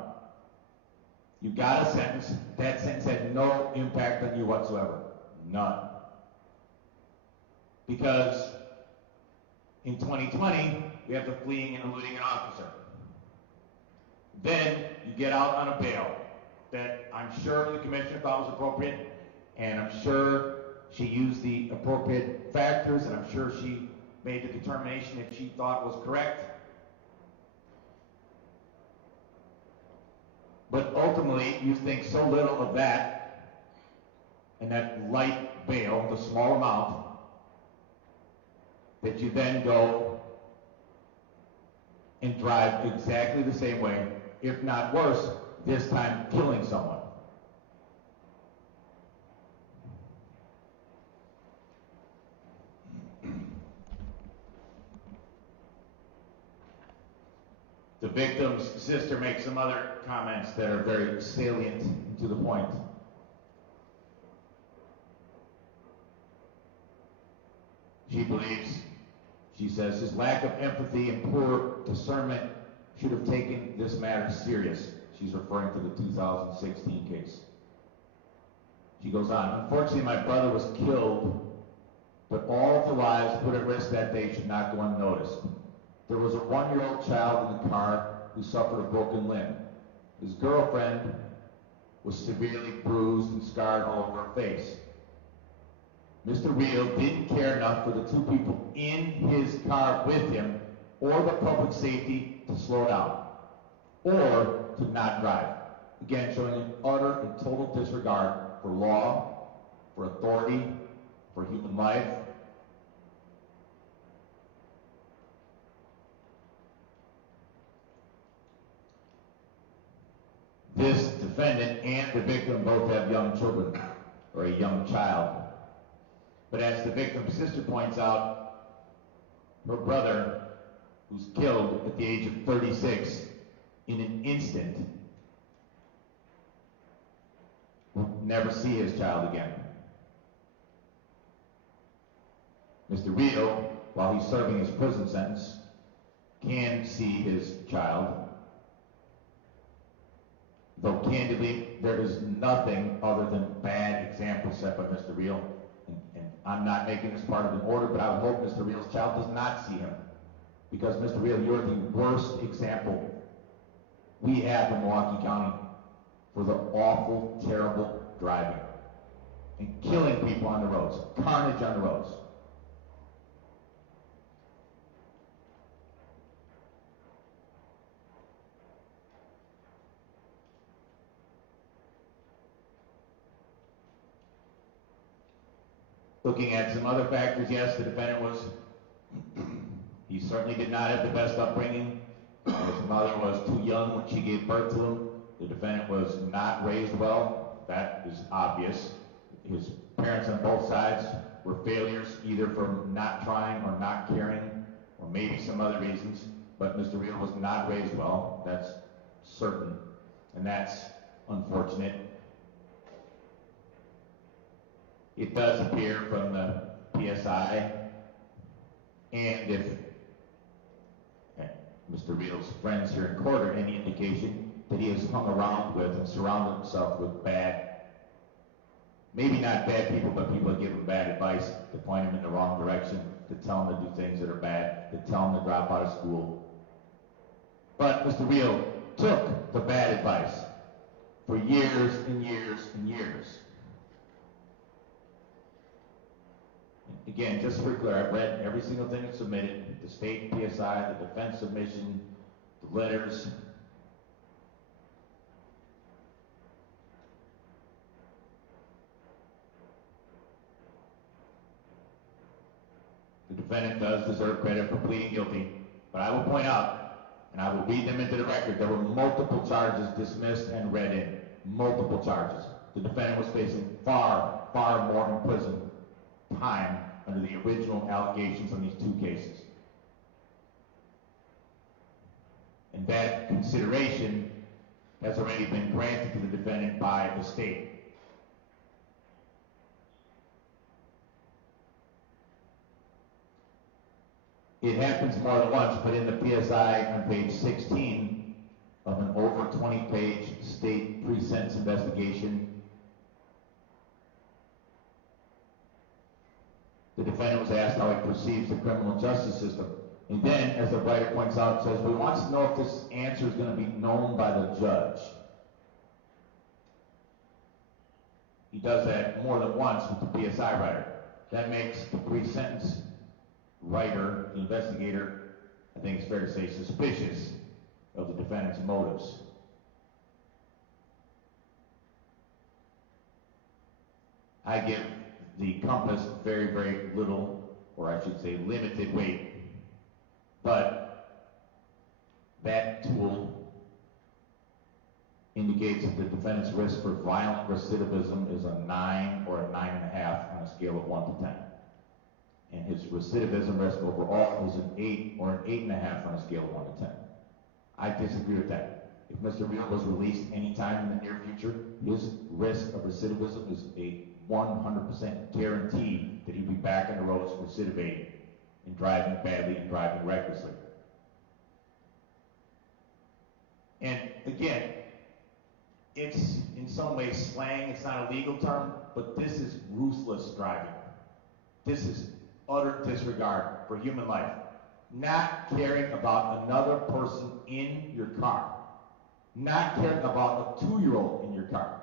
You got a sentence. That sentence had no impact on you whatsoever. None. Because in 2020, we have the fleeing and eluding an officer. Then you get out on a bail that I'm sure the commissioner thought was appropriate, and I'm sure she used the appropriate factors, and I'm sure she made the determination that she thought was correct. But ultimately, you think so little of that and that light bail, the small amount, that you then go and drive exactly the same way, if not worse, this time killing someone. The victim's sister makes some other comments that are very salient and to the point. She believes, she says, his lack of empathy and poor discernment should have taken this matter serious. She's referring to the 2016 case. She goes on, unfortunately, my brother was killed, but all of the lives put at risk that day should not go unnoticed. There was a 1-year-old child in the car who suffered a broken limb. His girlfriend was severely bruised and scarred all over her face. Mr. Real didn't care enough for the 2 people in his car with him or the public safety to slow down or to not drive. Again, showing an utter and total disregard for law, for authority, for human life. This defendant and the victim both have young children, or a young child. But as the victim's sister points out, her brother, who's killed at the age of 36 in an instant, will never see his child again. Mr. Rio, while he's serving his prison sentence, can see his child. Though candidly, there is nothing other than bad examples set by Mr. Real. And I'm not making this part of an order, but I would hope Mr. Real's child does not see him. Because Mr. Real, you're the worst example we have in Milwaukee County for the awful, terrible driving and killing people on the roads, carnage on the roads. Looking at some other factors, yes, the defendant was, he certainly did not have the best upbringing. His mother was too young when she gave birth to him. The defendant was not raised well. That is obvious. His parents on both sides were failures, either from not trying or not caring, or maybe some other reasons. But Mr. Real was not raised well. That's certain. And that's unfortunate. It does appear from the PSI, and if Mr. Real's friends here in court are any indication, that he has hung around with and surrounded himself with bad, maybe not bad people, but people that give him bad advice, to point him in the wrong direction, to tell him to do things that are bad, to tell him to drop out of school. But Mr. Real took the bad advice for years and years and years. Again, just to be clear, I've read every single thing that's submitted, the state PSI, the defense submission, the letters. The defendant does deserve credit for pleading guilty, but I will point out, and I will read them into the record, there were multiple charges dismissed and read in. Multiple charges. The defendant was facing far, far more in prison time under the original allegations on these 2 cases. And that consideration has already been granted to the defendant by the state. It happens more than once, but in the PSI on page 16 of an over 20-page state pre-sentence investigation, the defendant was asked how he perceives the criminal justice system. And then, as the writer points out, it says, we want to know if this answer is going to be known by the judge. He does that more than once with the PSI writer. That makes the pre-sentence writer, the investigator, I think it's fair to say, suspicious of the defendant's motives. I give the compass very, very little, or I should say limited weight. But that tool indicates that the defendant's risk for violent recidivism is a 9 or a 9.5 on a scale of 1 to 10. And his recidivism risk overall is an 8 or an 8.5 on a scale of 1 to 10. I disagree with that. If Mr. Real was released anytime in the near future, his risk of recidivism is a 100% guarantee that he'd be back on the roads recidivating and driving badly and driving recklessly. And again, it's in some ways slang, it's not a legal term, but this is ruthless driving. This is utter disregard for human life. Not caring about another person in your car. Not caring about a 2-year-old in your car.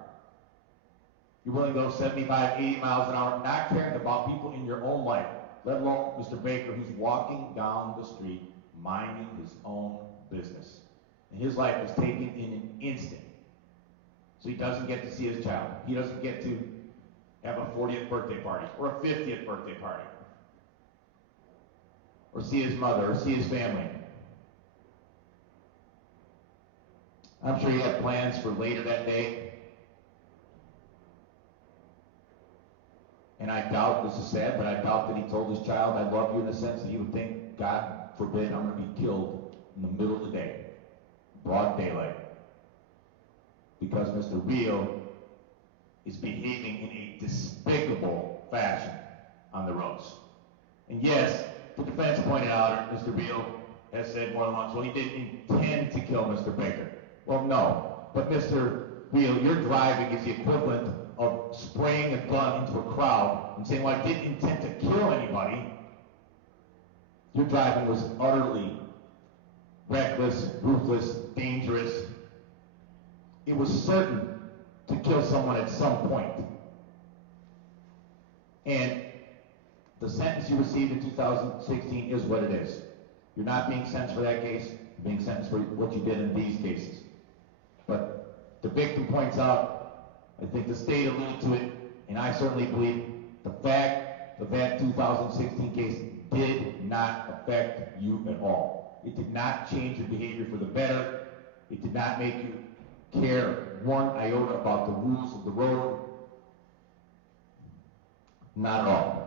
You're willing to go 75, 80 miles an hour, not caring about people in your own life, let alone Mr. Baker, who's walking down the street, minding his own business. And his life was taken in an instant. So he doesn't get to see his child. He doesn't get to have a 40th birthday party or a 50th birthday party. Or see his mother, or see his family. I'm sure he had plans for later that day. And I doubt, this is sad, but I doubt that he told his child, I love you, in the sense that he would think, God forbid, I'm going to be killed in the middle of the day, broad daylight. Because Mr. Real is behaving in a despicable fashion on the roads. And yes, the defense pointed out, Mr. Real has said more than once, well, he didn't intend to kill Mr. Baker. Well, no. But Mr. Real, your driving is the equivalent of spraying a gun into a crowd and saying, well, I didn't intend to kill anybody. Your driving was utterly reckless, ruthless, dangerous. It was certain to kill someone at some point. And the sentence you received in 2016 is what it is. You're not being sentenced for that case. You're being sentenced for what you did in these cases. But the victim points out, I think the state alluded to it, and I certainly believe the fact that that 2016 case did not affect you at all. It did not change your behavior for the better. It did not make you care one iota about the rules of the road. Not at all.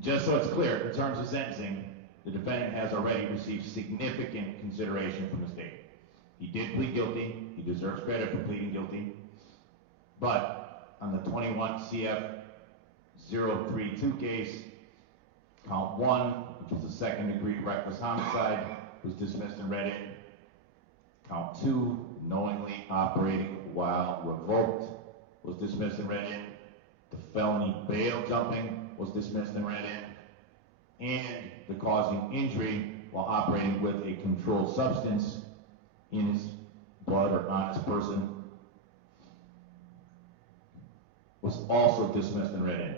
Just so it's clear, in terms of sentencing, the defendant has already received significant consideration from the state. He did plead guilty. He deserves credit for pleading guilty. But on the 21 CF 032 case, count 1, which was a second-degree reckless homicide, was dismissed and read in. Count 2, knowingly operating while revoked, was dismissed and read in. The felony bail jumping was dismissed and read in. And the causing injury while operating with a controlled substance in his blood or on his person was also dismissed and read in.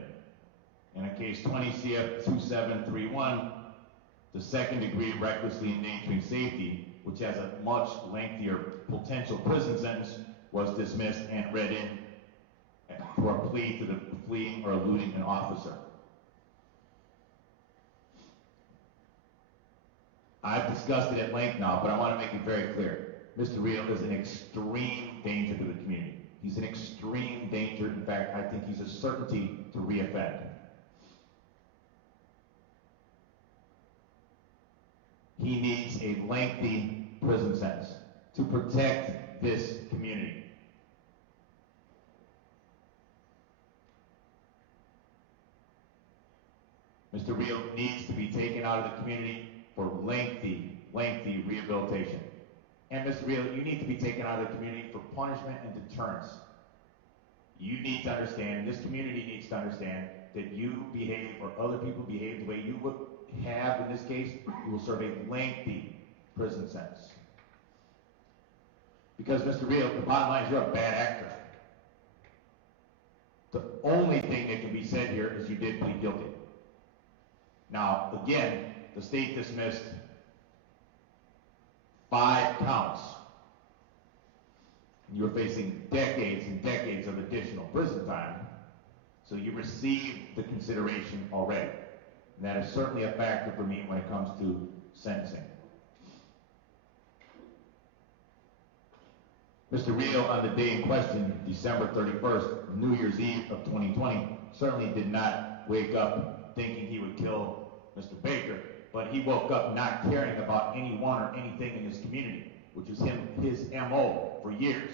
And in case 20 CF 2731, the second degree recklessly endangering safety, which has a much lengthier potential prison sentence, was dismissed and read in for a plea to the fleeing or eluding an officer. I've discussed it at length now, but I want to make it very clear. Mr. Real is an extreme danger to the community. He's an extreme danger. In fact, I think he's a certainty to reoffend. He needs a lengthy prison sentence to protect this community. Mr. Real needs to be taken out of the community for lengthy rehabilitation. And Mr. Real, you need to be taken out of the community for punishment and deterrence. You need to understand, this community needs to understand, that you behave or other people behave the way you would have in this case, you will serve a lengthy prison sentence. Because, Mr. Real, the bottom line is you're a bad actor. The only thing that can be said here is you did plead guilty. Now, again, the state dismissed 5 counts. You were facing decades and decades of additional prison time, so you received the consideration already. And that is certainly a factor for me when it comes to sentencing. Mr. Rio, on the day in question, December 31st, New Year's Eve of 2020, certainly did not wake up thinking he would kill Mr. Baker, but he woke up not caring about anyone or anything in his community, which was his MO for years.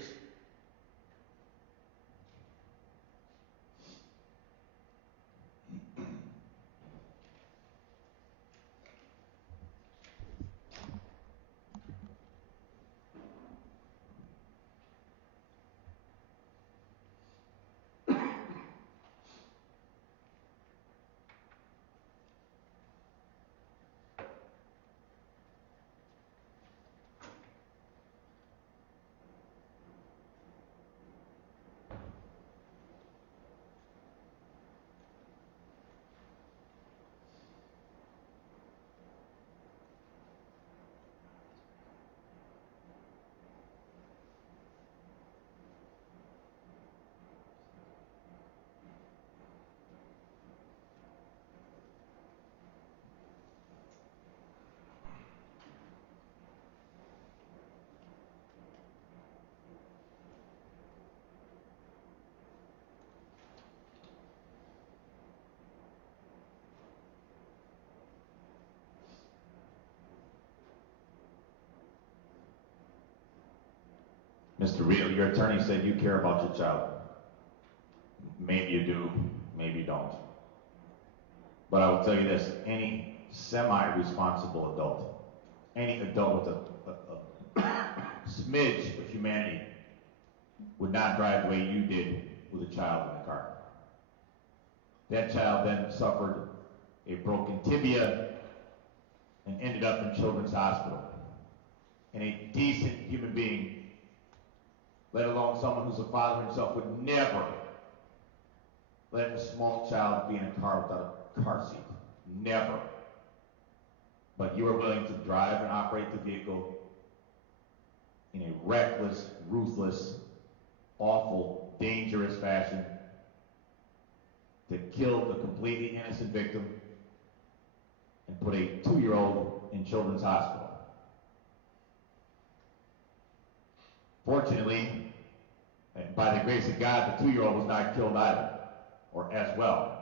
Mr. Rio, your attorney said you care about your child. Maybe you do, maybe you don't. But I will tell you this, any semi-responsible adult, any adult with a smidge of humanity would not drive the way you did with a child in the car. That child then suffered a broken tibia and ended up in Children's Hospital. And a decent human being, let alone someone who's a father himself, would never let a small child be in a car without a car seat. Never. But you are willing to drive and operate the vehicle in a reckless, ruthless, awful, dangerous fashion to kill a completely innocent victim and put a 2-year-old in Children's Hospital. Fortunately, and by the grace of God, the 2-year-old was not killed either, or as well.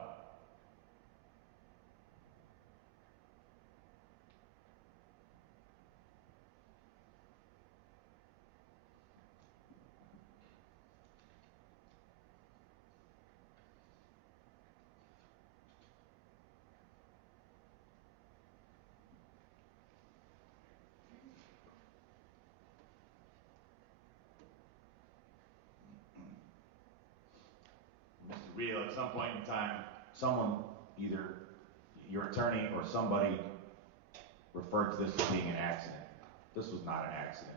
Mr. Rio, at some point in time, someone, either your attorney or somebody, referred to this as being an accident. This was not an accident.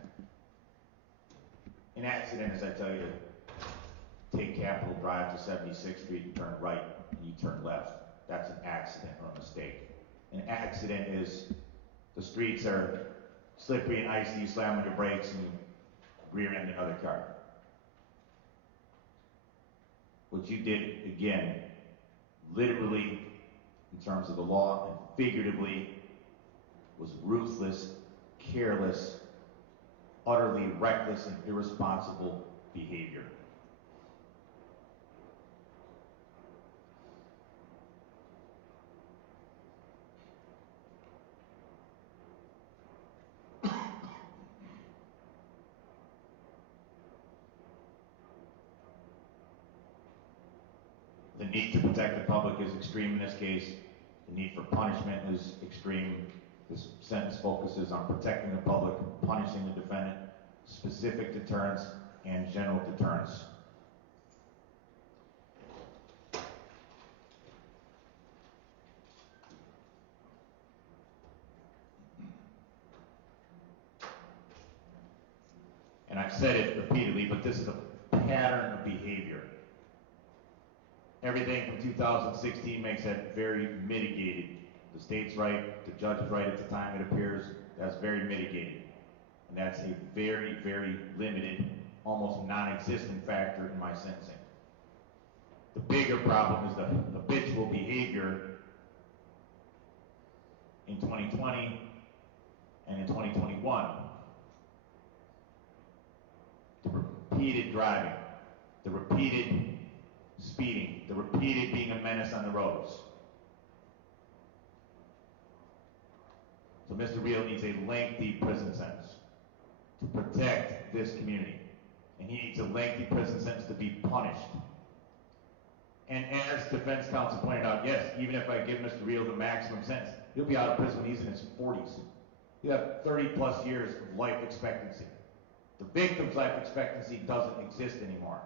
An accident is, I tell you, to take Capitol Drive to 76th Street and turn right and you turn left. That's an accident or a mistake. An accident is the streets are slippery and icy, you slam on your brakes and you rear end another car. What you did, again, literally, in terms of the law, and figuratively, was ruthless, careless, utterly reckless and irresponsible behavior. The need to protect the public is extreme in this case. The need for punishment is extreme. This sentence focuses on protecting the public, punishing the defendant, specific deterrence, and general deterrence. repeatedly, but this is a pattern of behavior. Everything from 2016 makes that very mitigated. The state's right, the judge is right at the time it appears, that's very mitigated. And that's a very, very limited, almost non-existent factor in my sentencing. The bigger problem is the habitual behavior in 2020 and in 2021. The repeated driving, the repeated speeding, the repeated being a menace on the roads. So Mr. Real needs a lengthy prison sentence to protect this community. And he needs a lengthy prison sentence to be punished. And as defense counsel pointed out, yes, even if I give Mr. Real the maximum sentence, he'll be out of prison when he's in his 40s. He'll have 30 plus years of life expectancy. The victim's life expectancy doesn't exist anymore.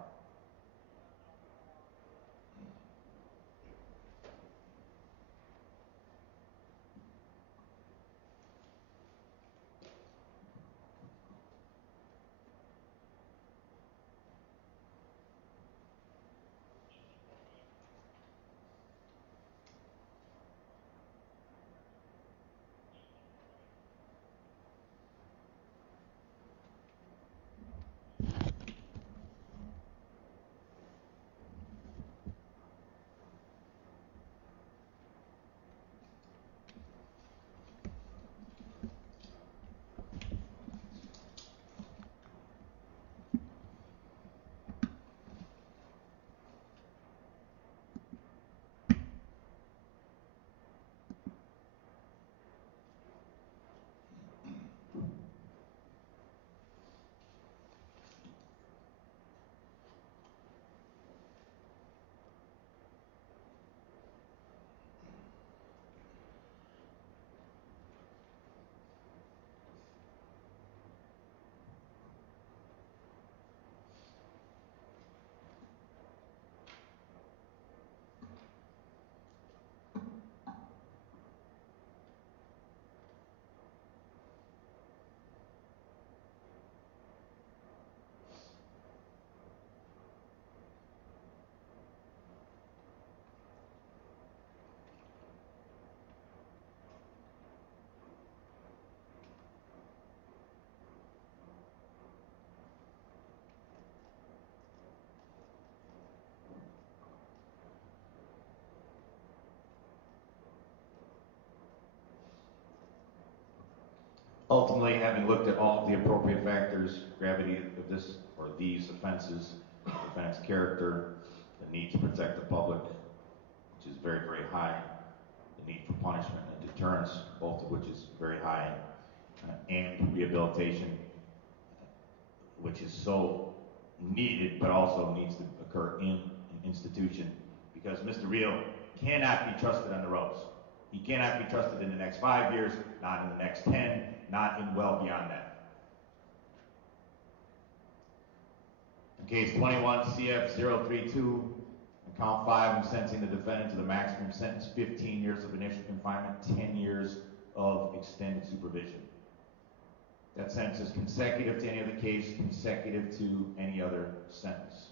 Ultimately, having looked at all of the appropriate factors, gravity of this or these offenses, the defendant's character, the need to protect the public, which is very, very high, the need for punishment and deterrence, both of which is very high, and rehabilitation, which is so needed, but also needs to occur in an institution, because Mr. Real cannot be trusted on the roads. He cannot be trusted in the next 5 years, not in the next 10, not in well beyond that. In case 21 CF 032, on count 5, I'm sentencing the defendant to the maximum sentence, 15 years of initial confinement, 10 years of extended supervision. That sentence is consecutive to any other case, consecutive to any other sentence.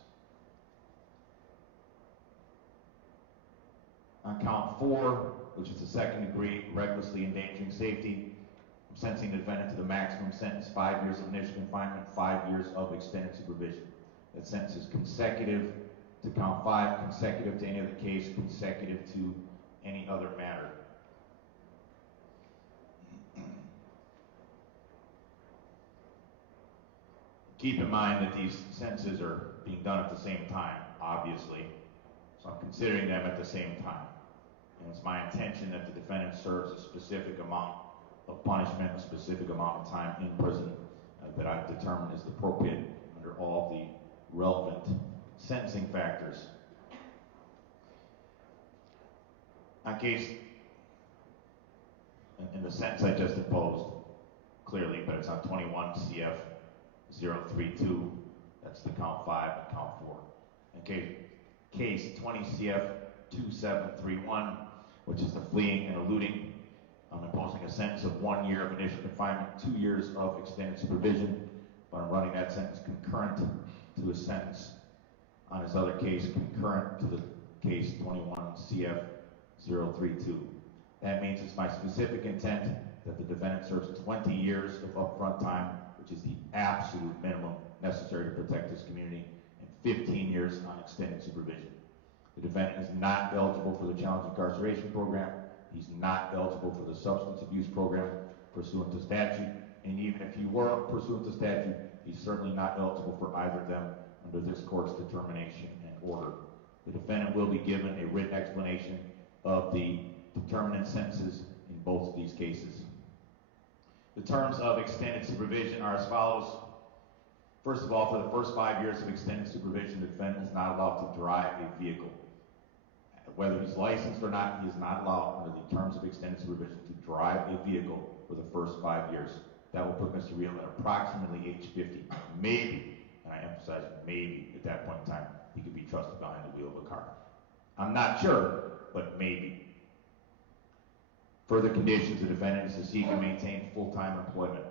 On count 4, which is the second degree, recklessly endangering safety, I'm sentencing the defendant to the maximum sentence, 5 years of initial confinement, 5 years of extended supervision. That sentence is consecutive to count 5, consecutive to any other case, consecutive to any other matter. Keep in mind that these sentences are being done at the same time, obviously, so I'm considering them at the same time. And it's my intention that the defendant serves a specific amount of punishment, a specific amount of time in prison that I've determined is appropriate under all the relevant sentencing factors. On case, in the sentence I just imposed, clearly, but it's on 21 CF 032, that's the count 5 and count 4. In case 20 CF 2731, which is the fleeing and eluding, I'm imposing a sentence of 1 year of initial confinement, 2 years of extended supervision, but I'm running that sentence concurrent to his sentence on his other case, concurrent to the case 21 CF 032. That means it's my specific intent that the defendant serves 20 years of upfront time, which is the absolute minimum necessary to protect his community, and 15 years on extended supervision. The defendant is not eligible for the challenge incarceration program. He's not eligible for the substance abuse program pursuant to statute, and even if he were pursuant to statute, he's certainly not eligible for either of them under this court's determination and order. The defendant will be given a written explanation of the determinant sentences in both of these cases. The terms of extended supervision are as follows. First of all, for the first 5 years of extended supervision, the defendant is not allowed to drive a vehicle. Whether he's licensed or not, he is not allowed under the terms of extended supervision to drive a vehicle for the first 5 years. That will put Mr. Real at approximately age 50. Maybe, and I emphasize maybe, at that point in time, he could be trusted behind the wheel of a car. I'm not sure, but maybe. Further conditions, the defendant is to seek and maintain full-time employment.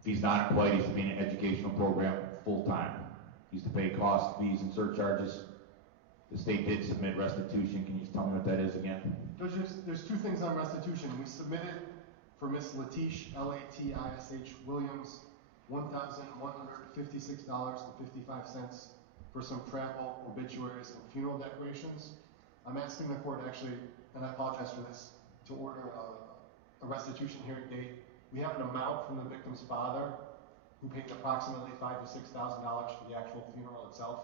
If he's not employed, he's to be in an educational program full-time. He's to pay costs, fees, and surcharges. The state did submit restitution. Can you just tell me what that is again? There's two things on restitution. We submitted for Miss Latish, Latish Williams, $1,156.55 for some travel, obituaries, and funeral decorations. I'm asking the court actually, and I apologize for this, to order a restitution hearing date. We have an amount from the victim's father who paid approximately $5,000 to $6,000 for the actual funeral itself.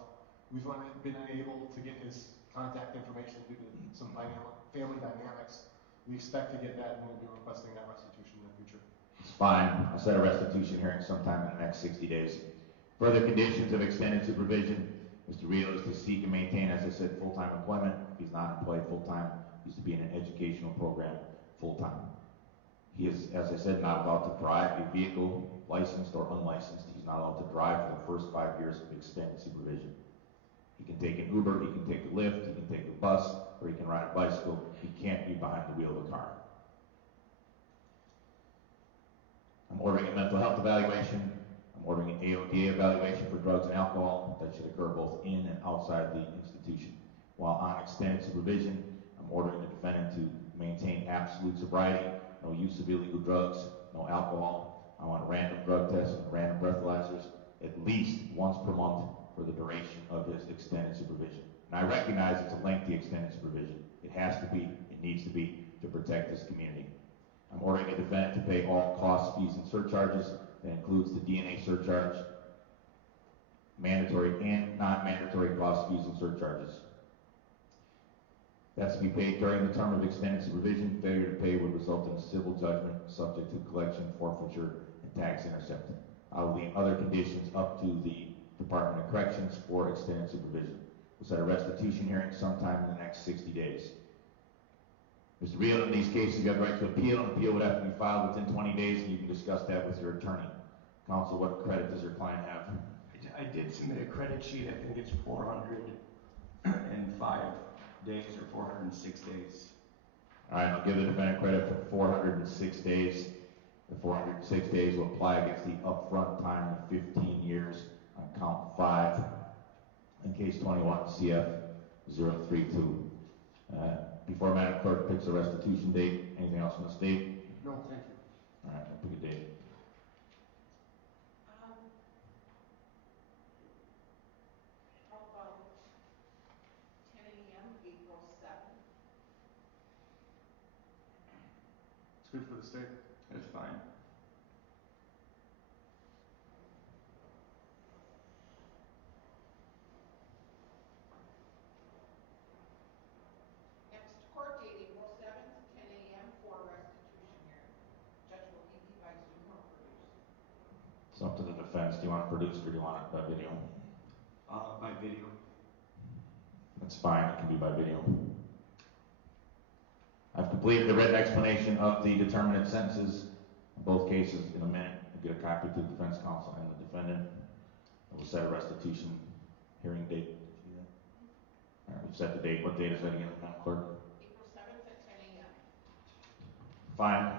We've been unable to get his contact information due to some family dynamics. We expect to get that, and we'll be requesting that restitution in the future. It's fine. I'll set a restitution hearing sometime in the next 60 days. Further conditions of extended supervision. Mr. Real is to seek and maintain, as I said, full-time employment. If he's not employed full-time, he's to be in an educational program full-time. He is, as I said, not allowed to drive a vehicle, licensed or unlicensed. He's not allowed to drive for the first 5 years of extended supervision. He can take an Uber, he can take a Lyft, he can take a bus, or he can ride a bicycle. He can't be behind the wheel of a car. I'm ordering a mental health evaluation. I'm ordering an AODA evaluation for drugs and alcohol. That should occur both in and outside the institution. While on extended supervision, I'm ordering the defendant to maintain absolute sobriety, no use of illegal drugs, no alcohol. I want random drug tests and random breathalyzers at least once per month for the duration of his extended supervision. And I recognize it's a lengthy extended supervision. It has to be, it needs to be, to protect this community. I'm ordering the defendant to pay all costs, fees, and surcharges. That includes the DNA surcharge, mandatory and non-mandatory costs, fees, and surcharges. That's to be paid during the term of extended supervision. Failure to pay would result in a civil judgment subject to collection, forfeiture, and tax intercept. I will leave other conditions up to the Department of Corrections for extended supervision. We'll set a restitution hearing sometime in the next 60 days. Mr. Real, in these cases, you have the right to appeal. An appeal would have to be filed within 20 days, and you can discuss that with your attorney. Counsel, what credit does your client have? I did submit a credit sheet. I think it's 405 days or 406 days. All right, I'll give the defendant credit for 406 days. The 406 days will apply against the upfront time of 15 years on count 5 in case 21 CF 032. Before Madam Clerk picks a restitution date, anything else from the state? No, thank you. All right, we'll pick a date. How about 10 a.m. April 7th? It's good for the state. That's fine. Next court date, April 7th, 10 a.m. for restitution hearing. Judge, will he be by Zoom or produced? It's up to the defense. Do you want it produced or do you want it by video? By video. That's fine. It can be by video. I've completed the written explanation of the determinant sentences in both cases. In a minute, we'll get a copy to the defense counsel and the defendant. And we'll set a restitution hearing date. All right, we've set the date. What date is that again, Madam Clerk? April 7th at 10 a.m. Fine.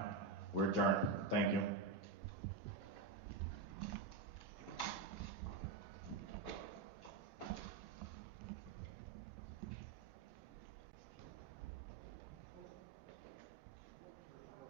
We're adjourned. Thank you.